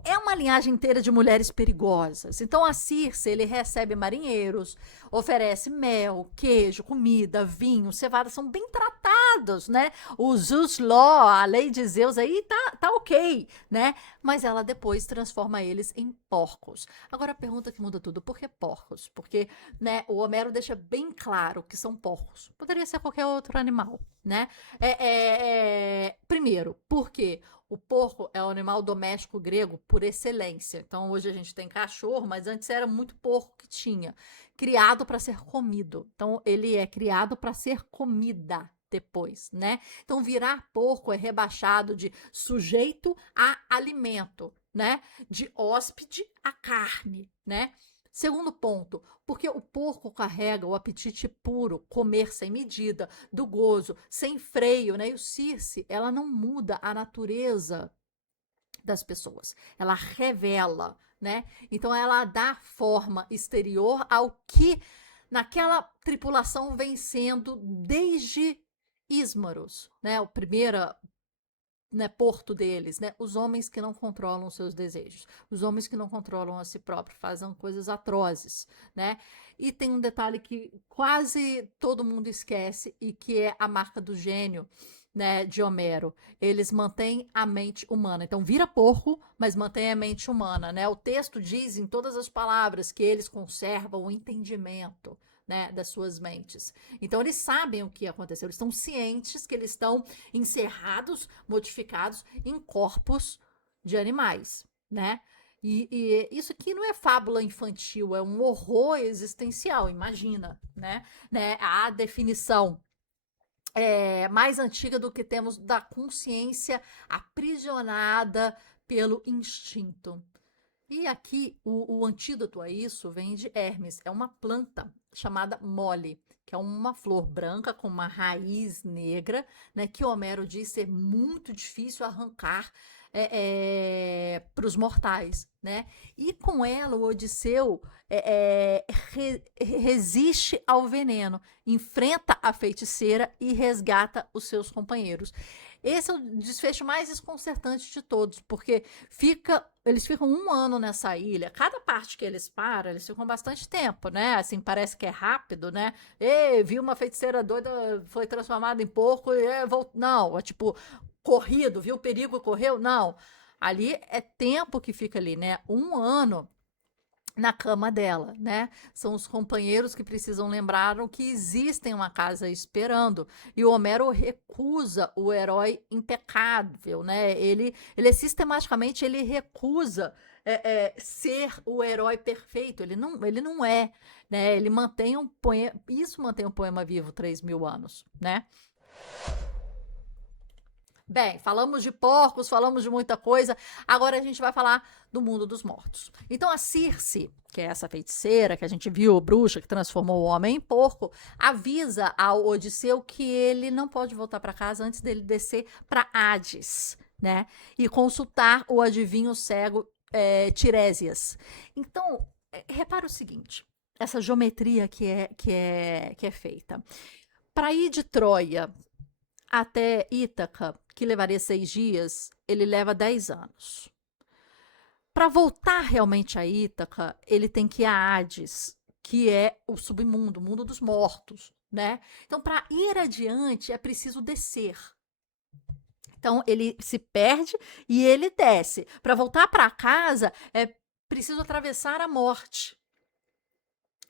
É uma linhagem inteira de mulheres perigosas. Então a Circe, ele recebe marinheiros, oferece mel, queijo, comida, vinho, cevada, são bem tratados, né? O Zeus Law, a lei de Zeus aí tá ok, né? Mas ela depois transforma eles em porcos. Agora a pergunta que muda tudo, por que porcos? Porque, né, o Homero deixa bem claro que são porcos. Poderia ser qualquer outro animal, né? Primeiro, porque o porco é o animal doméstico grego por excelência. Então, hoje a gente tem cachorro, mas antes era muito porco que tinha. Criado para ser comido. Então, ele é criado para ser comida depois, né? Então, virar porco é rebaixado de sujeito a alimento, né? De hóspede a carne, né? Segundo ponto, porque o porco carrega o apetite puro, comer sem medida, do gozo, sem freio, né? E o Circe, ela não muda a natureza das pessoas, ela revela, né? Então ela dá forma exterior ao que naquela tripulação vencendo desde Ismaros, né, o primeiro, né, porto deles, né, os homens que não controlam os seus desejos, os homens que não controlam a si próprios, fazem coisas atrozes, né? E tem um detalhe que quase todo mundo esquece e que é a marca do gênio, né, de Homero. Eles mantêm a mente humana. Então vira porco, mas mantém a mente humana, né? O texto diz em todas as palavras que eles conservam o entendimento, né, das suas mentes. Então eles sabem o que aconteceu, eles estão cientes que eles estão encerrados, modificados em corpos de animais, né? E isso aqui não é fábula infantil, é um horror existencial, imagina, né? A definição mais antiga do que temos da consciência aprisionada pelo instinto. E aqui o antídoto a isso vem de Hermes, é uma planta chamada mole, que é uma flor branca com uma raiz negra, né, que Homero diz ser muito difícil arrancar para os mortais, né? E com ela o Odisseu resiste ao veneno, enfrenta a feiticeira e resgata os seus companheiros. Esse é o desfecho mais desconcertante de todos, porque eles ficam 1 ano nessa ilha. Cada parte que eles param, eles ficam bastante tempo, né? Assim, parece que é rápido, né? Vi uma feiticeira doida, foi transformada em porco e não, é tipo, corrido, viu o perigo, correu? Não. Ali é tempo que fica ali, né? 1 ano na cama dela, né? São os companheiros que precisam lembrar que existem uma casa esperando. E o Homero recusa o herói impecável, né? Ele sistematicamente ele recusa ser o herói perfeito. Ele não é, né? Ele mantém um poema, isso mantém um poema vivo 3.000 anos, né? Bem, falamos de porcos, falamos de muita coisa. Agora a gente vai falar do mundo dos mortos. Então a Circe, que é essa feiticeira que a gente viu, bruxa que transformou o homem em porco, avisa ao Odisseu que ele não pode voltar para casa antes dele descer para Hades, né? E consultar o adivinho cego Tiresias. Então, repara o seguinte: essa geometria que é feita. Para ir de Troia até Ítaca, que levaria 6 dias, ele leva 10 anos. Para voltar realmente a Ítaca, ele tem que ir a Hades, que é o submundo, o mundo dos mortos, né? Então, para ir adiante, é preciso descer. Então, ele se perde e ele desce. Para voltar para casa, é preciso atravessar a morte.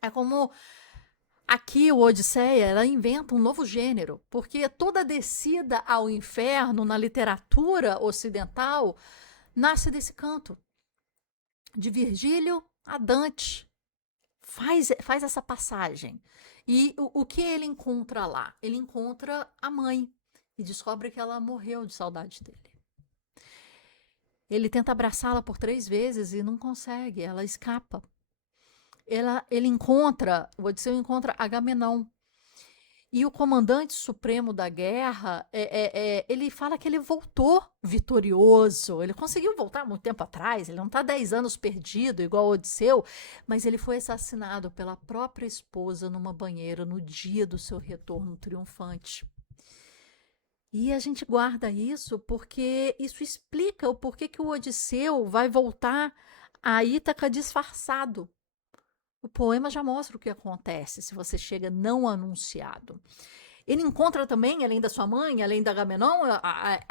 É como aqui o Odisseia, ela inventa um novo gênero, porque toda descida ao inferno na literatura ocidental nasce desse canto. De Virgílio a Dante. Faz essa passagem. E o que ele encontra lá? Ele encontra a mãe e descobre que ela morreu de saudade dele. Ele tenta abraçá-la por 3 vezes e não consegue, ela escapa. O Odisseu encontra Agamenon. E o comandante supremo da guerra, ele fala que ele voltou vitorioso. Ele conseguiu voltar muito tempo atrás, ele não está 10 anos perdido, igual o Odisseu, mas ele foi assassinado pela própria esposa numa banheira no dia do seu retorno triunfante. E a gente guarda isso porque isso explica o porquê que o Odisseu vai voltar a Ítaca disfarçado. O poema já mostra o que acontece se você chega não anunciado. Ele encontra também, além da sua mãe, além da Agamenon,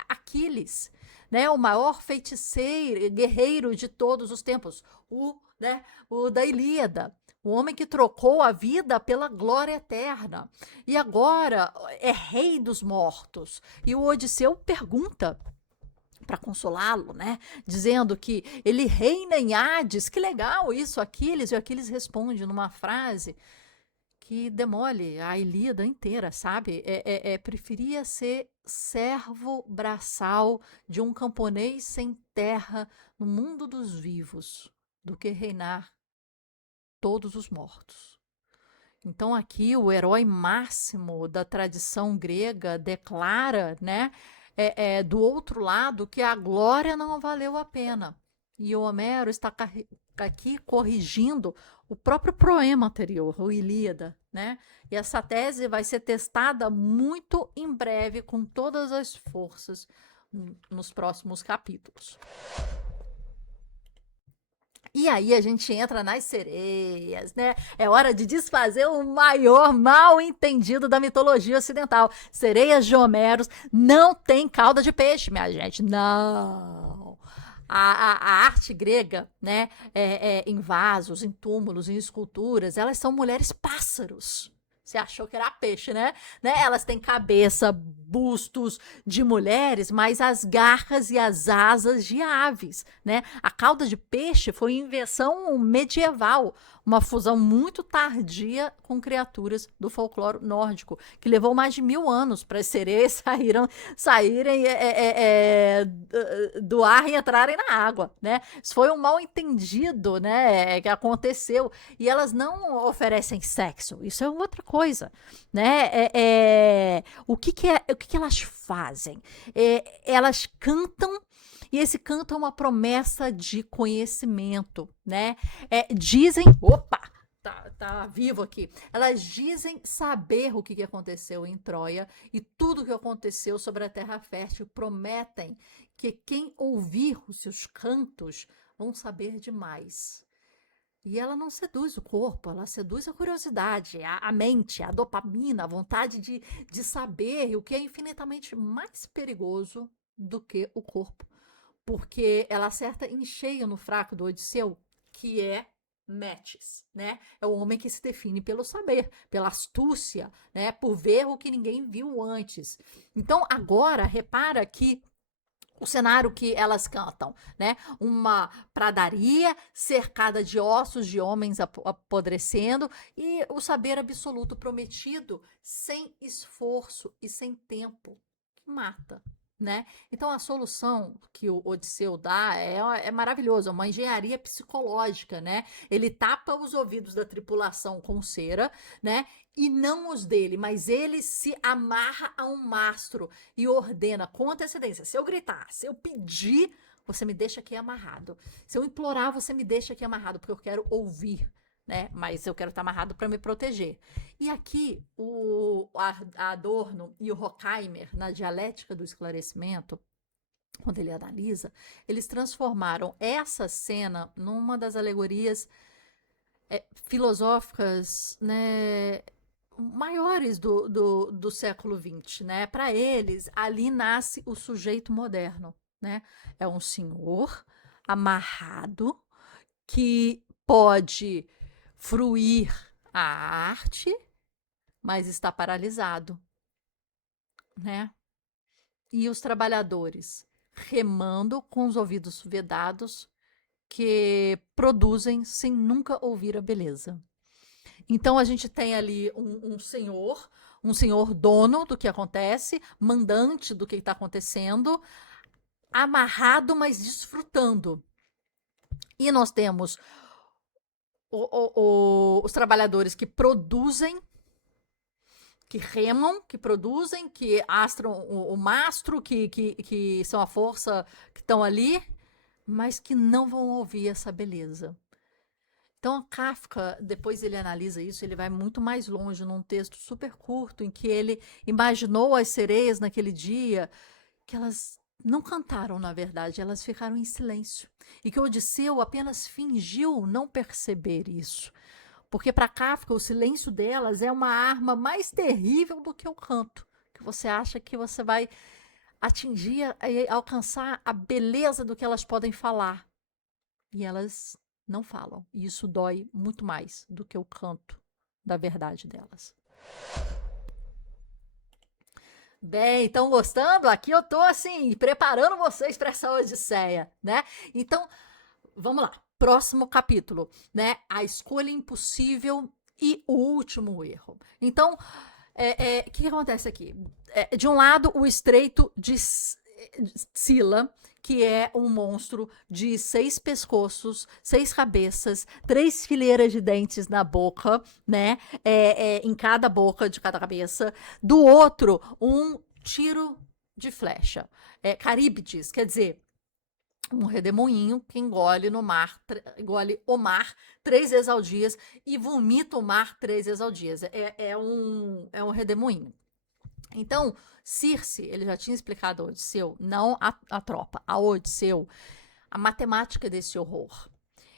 Aquiles, né, o maior feiticeiro, guerreiro de todos os tempos, o da Ilíada, o homem que trocou a vida pela glória eterna. E agora é rei dos mortos. E o Odisseu pergunta para consolá-lo, né? Dizendo que ele reina em Hades. Que legal isso, Aquiles. E Aquiles responde numa frase que demole a Ilíada inteira, sabe? Preferia ser servo braçal de um camponês sem terra no mundo dos vivos do que reinar todos os mortos. Então aqui o herói máximo da tradição grega declara, né? Do outro lado, que a glória não valeu a pena. E o Homero está aqui corrigindo o próprio poema anterior, o Ilíada, né? E essa tese vai ser testada muito em breve com todas as forças nos próximos capítulos. E aí a gente entra nas sereias, né? É hora de desfazer o maior mal entendido da mitologia ocidental. Sereias de Homeros não têm cauda de peixe, minha gente. Não. A arte grega, né, em vasos, em túmulos, em esculturas, elas são mulheres pássaros. Você achou que era peixe, né? Elas têm cabeça, bustos de mulheres, mas as garras e as asas de aves, né? A cauda de peixe foi invenção medieval, uma fusão muito tardia com criaturas do folclore nórdico, que levou mais de 1000 anos para as sereias saírem do ar e entrarem na água, né? Isso foi um mal entendido, né, que aconteceu, e elas não oferecem sexo, isso é outra coisa, né? O que elas fazem? Elas cantam, e esse canto é uma promessa de conhecimento, né? Dizem, opa, tá vivo aqui. Elas dizem saber o que aconteceu em Troia e tudo o que aconteceu sobre a terra fértil. Prometem que quem ouvir os seus cantos vão saber demais. E ela não seduz o corpo, ela seduz a curiosidade, a mente, a dopamina, a vontade de saber, o que é infinitamente mais perigoso do que o corpo. Porque ela acerta em cheio no fraco do Odisseu, que é Metis, né? É o homem que se define pelo saber, pela astúcia, né? Por ver o que ninguém viu antes. Então, agora, repara que o cenário que elas cantam, né? Uma pradaria cercada de ossos de homens apodrecendo e o saber absoluto prometido sem esforço e sem tempo, que mata, né? Então a solução que o Odisseu dá é maravilhosa, uma engenharia psicológica, né? Ele tapa os ouvidos da tripulação com cera, né? E não os dele, mas ele se amarra a um mastro e ordena com antecedência. Se eu gritar, se eu pedir, você me deixa aqui amarrado. Se eu implorar, você me deixa aqui amarrado, porque eu quero ouvir, né? Mas eu quero estar amarrado para me proteger. E aqui, a Adorno e o Horkheimer, na dialética do esclarecimento, quando ele analisa, eles transformaram essa cena numa das alegorias filosóficas, né, maiores do século XX, né? Para eles, ali nasce o sujeito moderno, né? É um senhor amarrado que pode fruir a arte, mas está paralisado, né? E os trabalhadores remando com os ouvidos vedados que produzem sem nunca ouvir a beleza. Então a gente tem ali um senhor dono do que acontece, mandante do que está acontecendo, amarrado, mas desfrutando. E nós temos os trabalhadores que produzem, que remam, que produzem, que astram o mastro, que são a força que estão ali, mas que não vão ouvir essa beleza. Então, Kafka, depois ele analisa isso, ele vai muito mais longe num texto super curto, em que ele imaginou as sereias naquele dia, que elas não cantaram, na verdade, elas ficaram em silêncio. E que Odisseu apenas fingiu não perceber isso. Porque para Kafka, o silêncio delas é uma arma mais terrível do que o canto, que você acha que você vai atingir e alcançar a beleza do que elas podem falar. E elas não falam. E isso dói muito mais do que o canto da verdade delas. Bem, estão gostando? Aqui eu tô assim, preparando vocês para essa odisseia, né? Então, vamos lá. Próximo capítulo, né? A escolha impossível e o último erro. Então, o que acontece aqui? De um lado, o Estreito de Scylla, que é um monstro de 6 pescoços, 6 cabeças, 3 fileiras de dentes na boca, né? Em cada boca de cada cabeça. Do outro, um tiro de flecha. Caríbides, quer dizer, um redemoinho que engole no mar, engole o mar 3 vezes ao dia e vomita o mar 3 vezes ao dia. É um redemoinho. Então, Circe, ele já tinha explicado a Odisseu, não a tropa, a Odisseu, a matemática desse horror.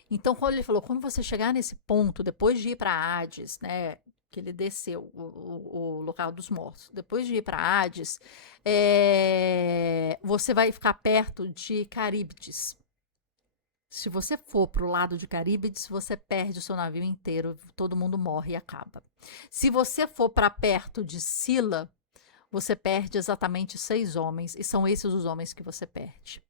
Então, quando ele falou, quando você chegar nesse ponto, depois de ir para Hades, né, que ele desceu, o local dos mortos, depois de ir para Hades, você vai ficar perto de Caríbides. Se você for para o lado de Caríbides, você perde o seu navio inteiro, todo mundo morre e acaba. Se você for para perto de Sila, você perde exatamente 6 homens, e são esses os homens que você perde.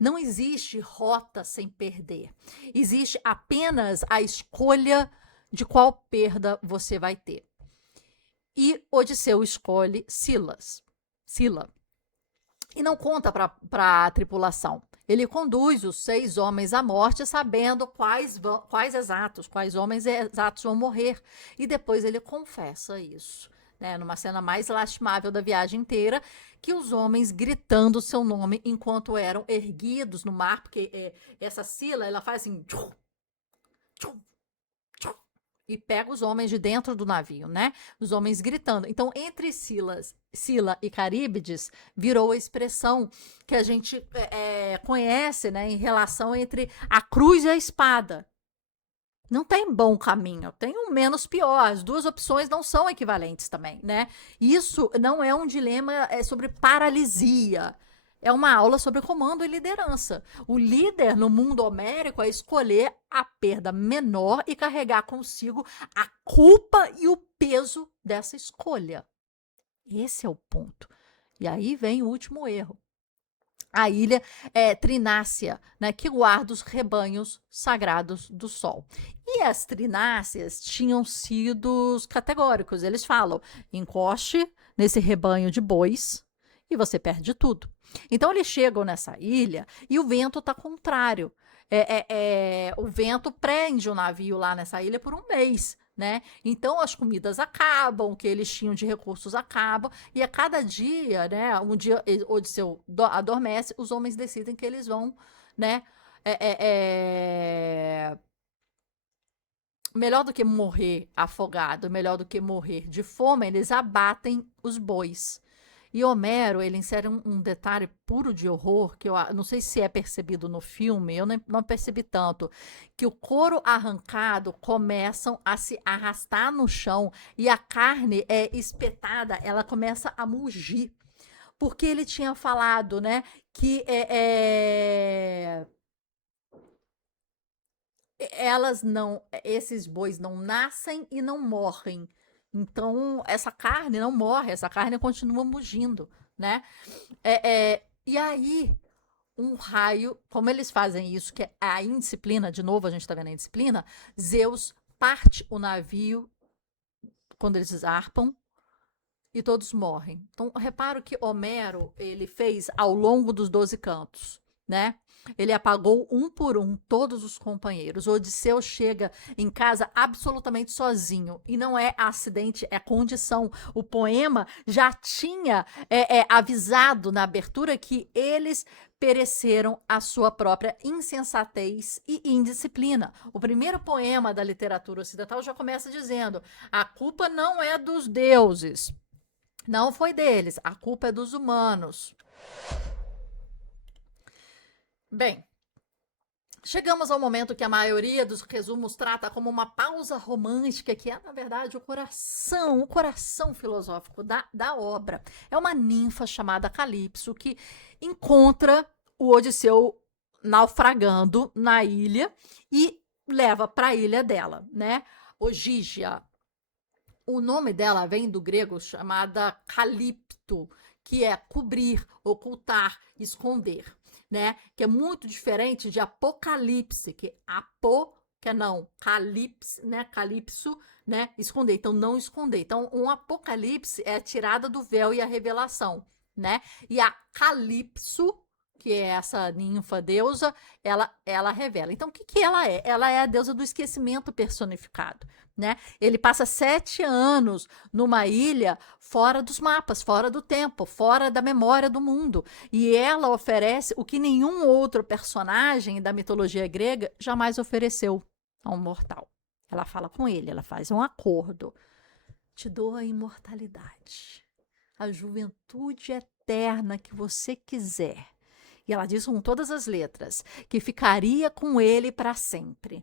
Não existe rota sem perder. Existe apenas a escolha de qual perda você vai ter. E Odisseu escolhe Sila. E não conta para a tripulação. Ele conduz os 6 homens à morte, sabendo quais homens exatos vão morrer. E depois ele confessa isso. Né, numa cena mais lastimável da viagem inteira, que os homens gritando seu nome enquanto eram erguidos no mar, porque essa Sila, ela faz assim, tchum, tchum, tchum, e pega os homens de dentro do navio, né? Os homens gritando. Então, entre Sila e Caríbides, virou a expressão que a gente conhece, né, em relação entre a cruz e a espada. Não tem bom caminho, tem um menos pior. As duas opções não são equivalentes também, né? Isso não é um dilema sobre paralisia. É uma aula sobre comando e liderança. O líder no mundo homérico é escolher a perda menor e carregar consigo a culpa e o peso dessa escolha. Esse é o ponto. E aí vem o último erro. A ilha Trinácia, né, que guarda os rebanhos sagrados do sol. E as trináceas tinham sido categóricos. Eles falam: encoste nesse rebanho de bois e você perde tudo. Então eles chegam nessa ilha e o vento está contrário. O vento prende o navio lá nessa ilha por um mês. Né? Então as comidas acabam, o que eles tinham de recursos acabam, e a cada dia, né, um dia Odisseu adormece, os homens decidem que eles vão, né, melhor do que morrer afogado, melhor do que morrer de fome, eles abatem os bois. E Homero, ele insere um detalhe puro de horror, que eu não sei se é percebido no filme, eu não percebi tanto, que o couro arrancado começam a se arrastar no chão e a carne é espetada, ela começa a mugir. Porque ele tinha falado, né, que esses bois não nascem e não morrem. Então, essa carne não morre, essa carne continua mugindo, né? E aí, um raio, como eles fazem isso, que é a indisciplina, de novo a gente tá vendo a indisciplina, Zeus parte o navio quando eles zarpam e todos morrem. Então, reparo que Homero, ele fez ao longo dos 12 cantos, né? Ele apagou um por um todos os companheiros. O Odisseu chega em casa absolutamente sozinho. E não é acidente, é condição. O poema já tinha avisado na abertura que eles pereceram a sua própria insensatez e indisciplina. O primeiro poema da literatura ocidental já começa dizendo: a culpa não é dos deuses, não foi deles, a culpa é dos humanos. Bem, chegamos ao momento que a maioria dos resumos trata como uma pausa romântica, que é, na verdade, o coração filosófico da obra. É uma ninfa chamada Calipso que encontra o Odisseu naufragando na ilha e leva para a ilha dela, né? Ogígia. O nome dela vem do grego chamada calipto, que é cobrir, ocultar, esconder. Né? Que é muito diferente de Apocalipse, que que é não, Calipse, né? Calipso, né? Esconder, então não esconder. Então, um Apocalipse é a tirada do véu e a revelação, né? E a Calipso, que é essa ninfa deusa, ela revela. Então, o que, que ela é? Ela é a deusa do esquecimento personificado, né? Ele passa 7 anos numa ilha fora dos mapas, fora do tempo, fora da memória do mundo. E ela oferece o que nenhum outro personagem da mitologia grega jamais ofereceu a um mortal. Ela fala com ele, ela faz um acordo. Te dou a imortalidade, a juventude eterna que você quiser. E ela diz com todas as letras que ficaria com ele para sempre.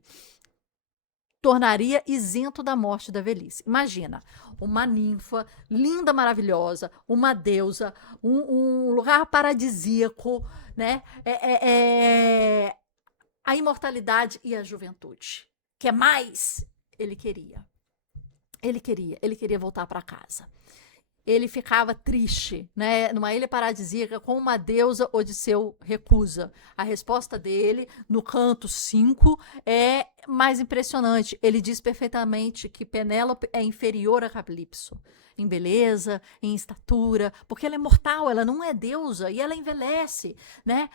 Tornaria isento da morte e da velhice. Imagina, uma ninfa linda, maravilhosa, uma deusa, um lugar paradisíaco, né? A imortalidade e a juventude. Que mais ele queria? Ele queria voltar para casa. Ele ficava triste, né? Numa ilha paradisíaca com uma deusa, Odisseu recusa. A resposta dele, no canto 5, é mais impressionante. Ele diz perfeitamente que Penélope é inferior a Calypso, em beleza, em estatura, porque ela é mortal, ela não é deusa e ela envelhece, né?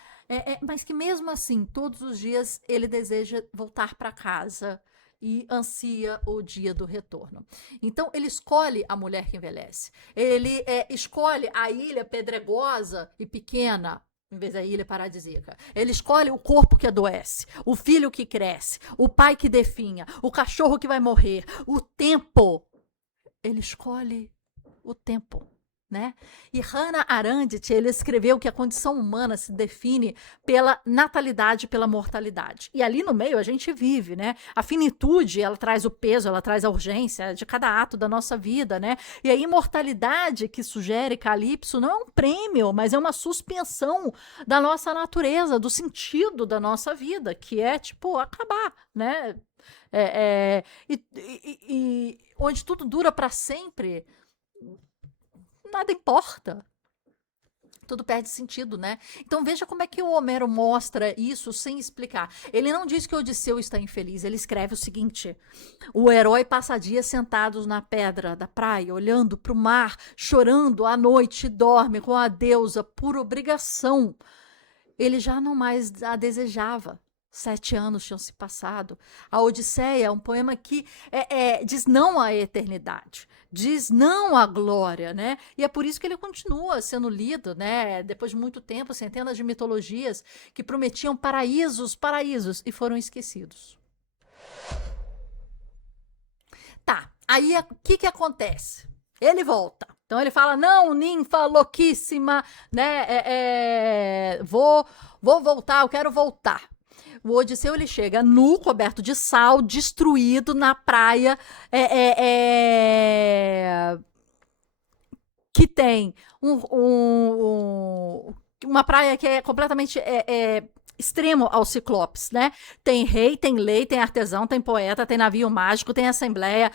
Mas que mesmo assim, todos os dias ele deseja voltar para casa e ansia o dia do retorno. Então, ele escolhe a mulher que envelhece. Ele escolhe a ilha pedregosa e pequena, em vez da ilha paradisíaca. Ele escolhe o corpo que adoece, o filho que cresce, o pai que definha, o cachorro que vai morrer, o tempo. Ele escolhe o tempo. Né? E Hannah Arendt, ele escreveu que a condição humana se define pela natalidade, pela mortalidade. E ali no meio a gente vive, né? A finitude, ela traz o peso, ela traz a urgência de cada ato da nossa vida, né? E a imortalidade que sugere Calypso não é um prêmio, mas é uma suspensão da nossa natureza, do sentido da nossa vida, que é, tipo, acabar, né? E onde tudo dura para sempre, nada importa. Tudo perde sentido, né? Então veja como é que o Homero mostra isso sem explicar. Ele não diz que Odisseu está infeliz, ele escreve o seguinte: o herói passa dias sentados na pedra da praia, olhando para o mar, chorando à noite, dorme com a deusa por obrigação. Ele já não mais a desejava. 7 anos tinham se passado. A Odisseia é um poema que diz não à eternidade, diz não à glória, né? E é por isso que ele continua sendo lido, né? Depois de muito tempo, centenas de mitologias que prometiam paraísos, paraísos, e foram esquecidos. Tá, aí o que acontece? Ele volta. Então ele fala: não, ninfa louquíssima, né? Vou voltar, eu quero voltar. O Odisseu ele chega nu, coberto de sal, destruído na praia, que tem uma praia que é completamente extremo aos Ciclopes, né? Tem rei, tem lei, tem artesão, tem poeta, tem navio mágico, tem assembleia,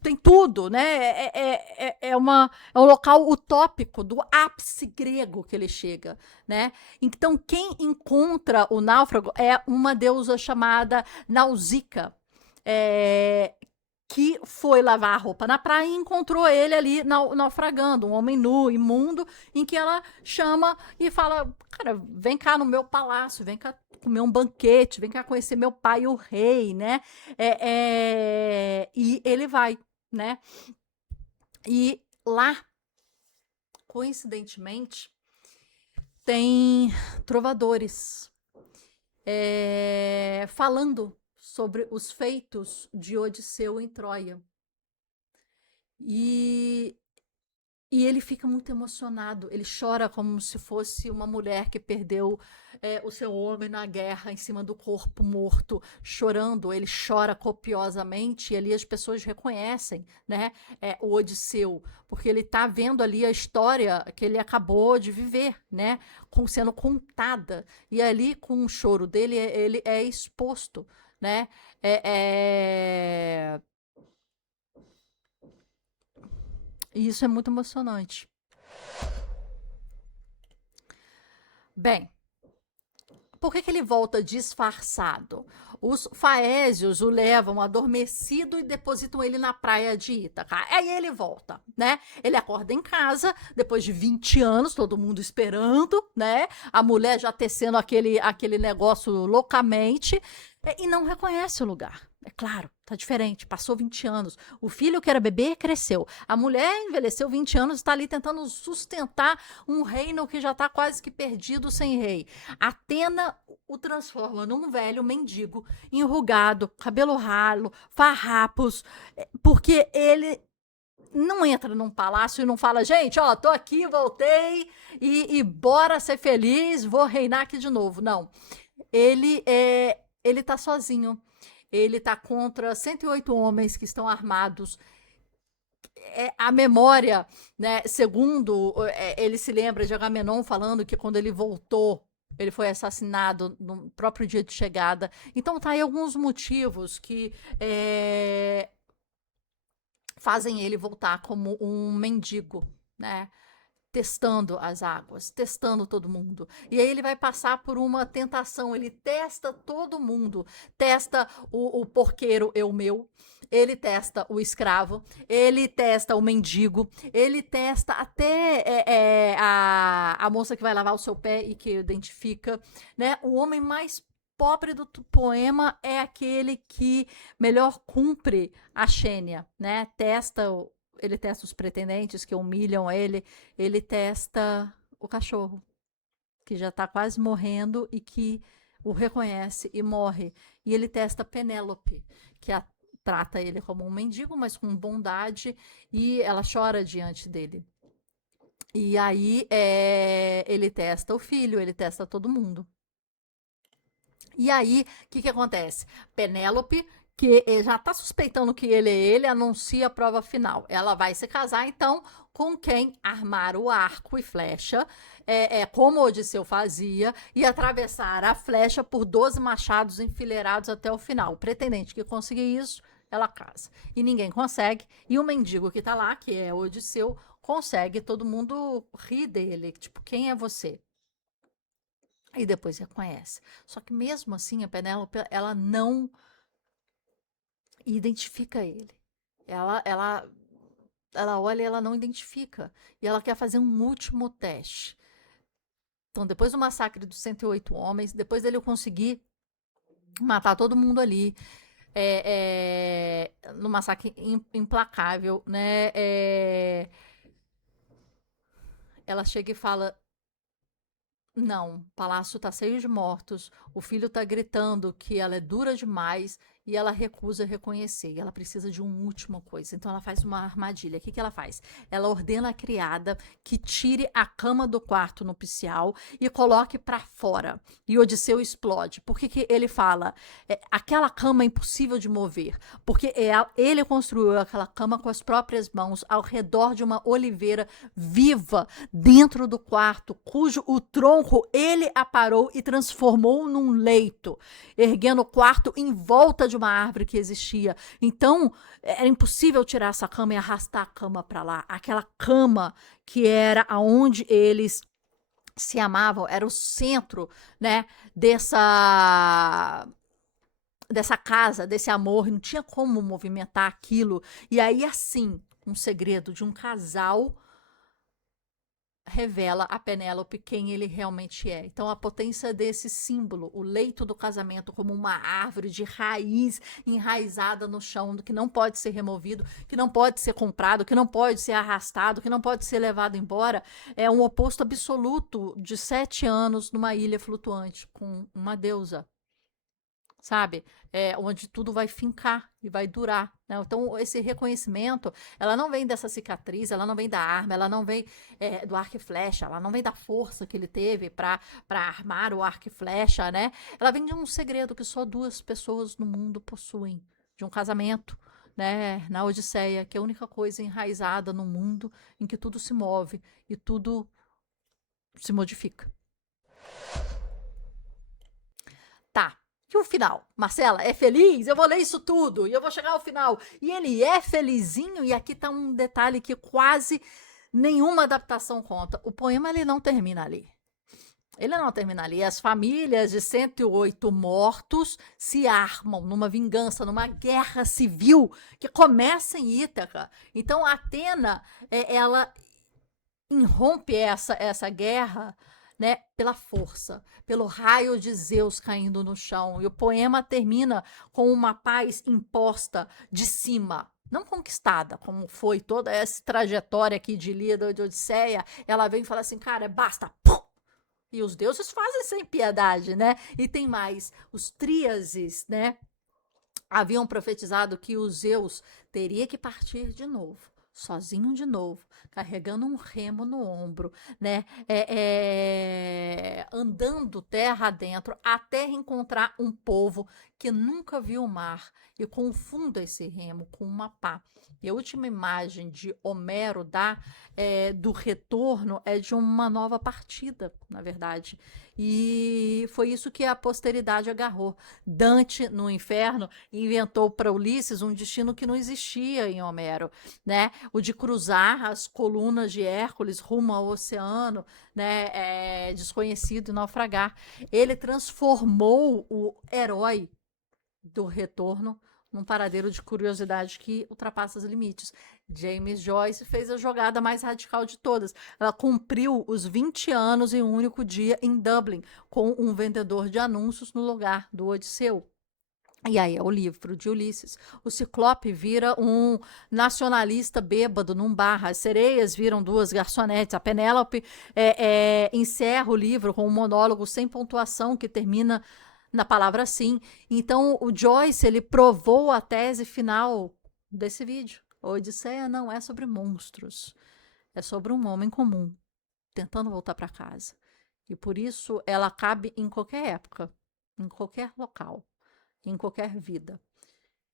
tem tudo, né? É um local utópico do ápice grego que ele chega, né? Então, quem encontra o náufrago é uma deusa chamada Nausicaa, que foi lavar a roupa na praia e encontrou ele ali naufragando, um homem nu, imundo, em que ela chama e fala: cara, vem cá no meu palácio, vem cá comer um banquete, vem cá conhecer meu pai, o rei, né? E ele vai, né? E lá, coincidentemente, tem trovadores falando sobre os feitos de Odisseu em Troia. E ele fica muito emocionado, ele chora como se fosse uma mulher que perdeu o seu homem na guerra, em cima do corpo morto, chorando. Ele chora copiosamente e ali as pessoas reconhecem, né, o Odisseu, porque ele está vendo ali a história que ele acabou de viver, né, sendo contada. E ali, com o choro dele, ele é exposto, né, e isso é muito emocionante. Bem, Por que ele volta disfarçado? Os faésios o levam adormecido e depositam ele na praia de Ítaca. Aí ele volta, né? Ele acorda em casa, depois de 20 anos, todo mundo esperando, né? A mulher já tecendo aquele negócio loucamente, e não reconhece o lugar. É claro, tá diferente, passou 20 anos. O filho que era bebê cresceu. A mulher envelheceu 20 anos, está ali tentando sustentar um reino que já está quase que perdido sem rei. Atena o transforma num velho mendigo, enrugado, cabelo ralo, farrapos, porque ele não entra num palácio e não fala, gente, ó, tô aqui, voltei e bora ser feliz, vou reinar aqui de novo. Não. Ele tá sozinho. Ele tá contra 108 homens que estão armados. A memória, né, segundo ele se lembra de Agamenon falando que quando ele voltou, ele foi assassinado no próprio dia de chegada. Então tá aí alguns motivos que fazem ele voltar como um mendigo, né? Testando as águas, testando todo mundo. E aí ele vai passar por uma tentação, ele testa todo mundo. Testa o porqueiro Eumeu, ele testa o escravo, ele testa o mendigo, ele testa até a moça que vai lavar o seu pé e que identifica, né? O homem mais pobre do poema é aquele que melhor cumpre a Xênia, né? Ele testa os pretendentes que humilham ele testa o cachorro, que já tá quase morrendo e que o reconhece e morre. E ele testa Penélope, que trata ele como um mendigo, mas com bondade, e ela chora diante dele. E aí ele testa o filho, ele testa todo mundo. E aí, o que acontece? Penélope, que já tá suspeitando que ele, anuncia a prova final. Ela vai se casar, então, com quem armar o arco e flecha, como Odisseu fazia, e atravessar a flecha por 12 machados enfileirados até o final. O pretendente que conseguir isso, ela casa. E ninguém consegue. E o mendigo que tá lá, que é Odisseu, consegue. Todo mundo ri dele. Tipo, quem é você? E depois reconhece. Só que mesmo assim, a Penélope, ela não identifica ele. Ela olha e ela não identifica. E ela quer fazer um último teste. Então, depois do massacre dos 108 homens, depois dele conseguir matar todo mundo ali, no massacre implacável, né? Ela chega e fala: não, o palácio tá cheio de mortos, o filho tá gritando que ela é dura demais e ela recusa reconhecer. E ela precisa de uma última coisa. Então ela faz uma armadilha. O que ela faz? Ela ordena a criada que tire a cama do quarto nupcial e coloque para fora. E Odisseu explode. Por que ele fala? Aquela cama é impossível de mover. Porque ele construiu aquela cama com as próprias mãos ao redor de uma oliveira viva dentro do quarto, cujo o tronco ele aparou e transformou num leito, erguendo o quarto em volta de uma árvore que existia. Então, era impossível tirar essa cama e arrastar a cama para lá. Aquela cama que era aonde eles se amavam, era o centro, né, dessa casa, desse amor, não tinha como movimentar aquilo. E aí, assim, um segredo de um casal revela a Penélope quem ele realmente é. Então, a potência desse símbolo, o leito do casamento como uma árvore de raiz enraizada no chão, que não pode ser removido, que não pode ser comprado, que não pode ser arrastado, que não pode ser levado embora, é um oposto absoluto de 7 anos numa ilha flutuante com uma deusa, sabe? Onde tudo vai fincar e vai durar, né? Então, esse reconhecimento, ela não vem dessa cicatriz, ela não vem da arma, ela não vem do arco e flecha, ela não vem da força que ele teve para armar o arco e flecha, né? Ela vem de um segredo que só 2 pessoas no mundo possuem, de um casamento, né? Na Odisseia, que é a única coisa enraizada no mundo em que tudo se move e tudo se modifica. Tá. E o final? Marcela, é feliz? Eu vou ler isso tudo e eu vou chegar ao final. E ele é felizinho, e aqui tá um detalhe que quase nenhuma adaptação conta. O poema ele não termina ali. Ele não termina ali. As famílias de 108 mortos se armam numa vingança, numa guerra civil que começa em Ítaca. Então, Atena, ela irrompe essa guerra, né, pela força, pelo raio de Zeus caindo no chão. E o poema termina com uma paz imposta de cima, não conquistada, como foi toda essa trajetória aqui de Ilíada, de Odisseia. Ela vem e fala assim, cara, basta, pum! E os deuses fazem sem piedade, né? E tem mais, os Tríases, né? Haviam profetizado que o Zeus teria que partir de novo, sozinho de novo, carregando um remo no ombro, né? Andando terra adentro até encontrar um povo que nunca viu o mar e confunda esse remo com uma pá. E a última imagem de Homero dá do retorno é de uma nova partida, na verdade. E foi isso que a posteridade agarrou. Dante, no inferno, inventou para Ulisses um destino que não existia em Homero, né? O de cruzar as colunas de Hércules rumo ao oceano, né? Desconhecido e naufragar. Ele transformou o herói do retorno num paradeiro de curiosidade que ultrapassa os limites. James Joyce fez a jogada mais radical de todas. Ela cumpriu os 20 anos em um único dia em Dublin, com um vendedor de anúncios no lugar do Odisseu. E aí é o livro de Ulisses. O Ciclope vira um nacionalista bêbado num bar. As sereias viram duas garçonetes. A Penélope encerra o livro com um monólogo sem pontuação que termina na palavra sim. Então o Joyce ele provou a tese final desse vídeo. A Odisseia não é sobre monstros. É sobre um homem comum tentando voltar para casa. E por isso ela cabe em qualquer época, em qualquer local, em qualquer vida.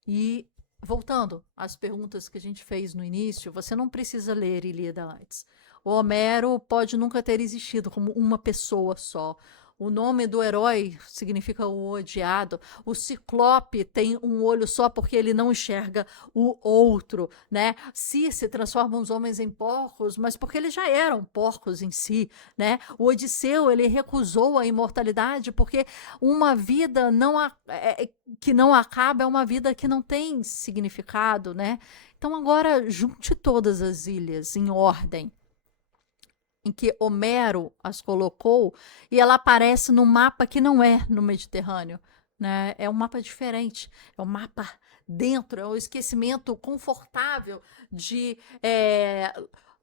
E voltando às perguntas que a gente fez no início, você não precisa ler Ilíada antes. O Homero pode nunca ter existido como uma pessoa só. O nome do herói significa o odiado. O Ciclope tem um olho só porque ele não enxerga o outro, né? Circe transforma os homens em porcos, mas porque eles já eram porcos em si, né? O Odisseu, ele recusou a imortalidade porque uma vida que não acaba é uma vida que não tem significado, né? Então agora junte todas as ilhas em ordem em que Homero as colocou e ela aparece no mapa que não é no Mediterrâneo, né? É um mapa diferente, é um mapa dentro, é um esquecimento confortável de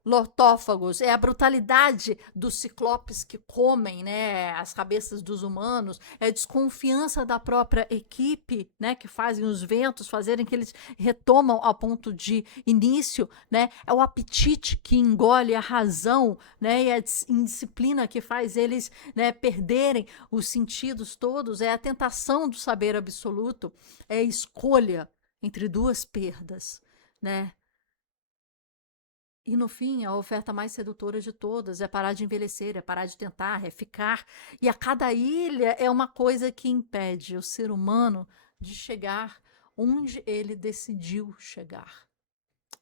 lotófagos, é a brutalidade dos ciclopes que comem, né, as cabeças dos humanos, é a desconfiança da própria equipe, né, que fazem os ventos fazerem que eles retomam ao ponto de início, né, é o apetite que engole a razão, né, e a indisciplina que faz eles, né, perderem os sentidos todos, é a tentação do saber absoluto, é a escolha entre duas perdas, né? E no fim, a oferta mais sedutora de todas é parar de envelhecer, é parar de tentar, é ficar. E a cada ilha é uma coisa que impede o ser humano de chegar onde ele decidiu chegar.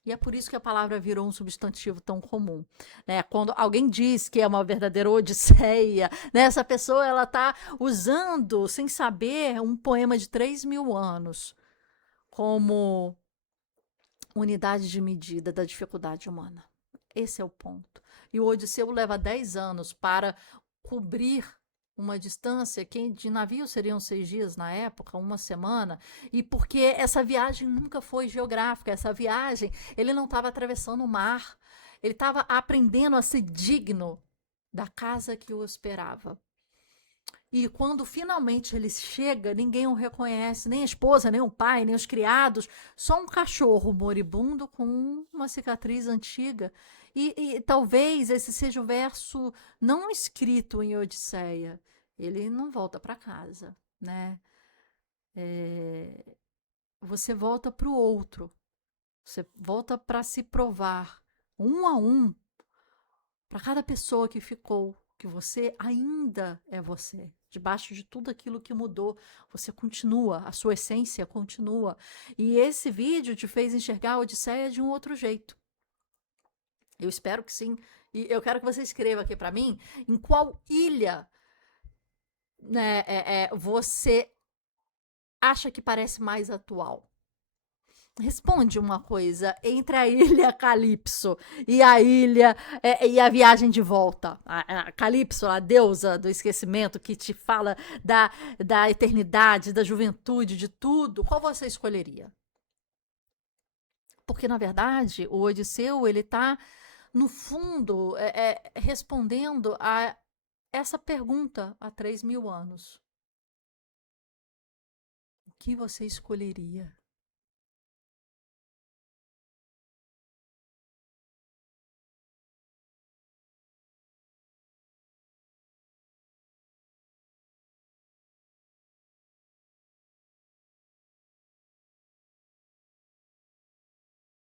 E é por isso que a palavra virou um substantivo tão comum, né? Quando alguém diz que é uma verdadeira odisseia, né? Essa pessoa ela está usando, sem saber, um poema de 3.000 anos como unidade de medida da dificuldade humana. Esse é o ponto. E o Odisseu leva 10 anos para cobrir uma distância que de navio seriam 6 dias na época, uma semana, e porque essa viagem nunca foi geográfica, essa viagem, ele não estava atravessando o mar, ele estava aprendendo a ser digno da casa que o esperava. E quando finalmente ele chega, ninguém o reconhece, nem a esposa, nem o pai, nem os criados, só um cachorro moribundo com uma cicatriz antiga. E talvez esse seja o verso não escrito em Odisseia. Ele não volta para casa, né? Você volta para o outro, você volta para se provar, um a um, para cada pessoa que ficou, que você ainda é você. Debaixo de tudo aquilo que mudou, você continua, a sua essência continua. E esse vídeo te fez enxergar a Odisseia de um outro jeito. Eu espero que sim. E eu quero que você escreva aqui para mim em qual ilha né, você acha que parece mais atual? Responde uma coisa, entre a ilha Calypso e a ilha e a viagem de volta. A Calypso, a deusa do esquecimento que te fala da eternidade, da juventude, de tudo. Qual você escolheria? Porque, na verdade, o Odisseu, ele tá, no fundo, respondendo a essa pergunta há 3.000 anos. O que você escolheria?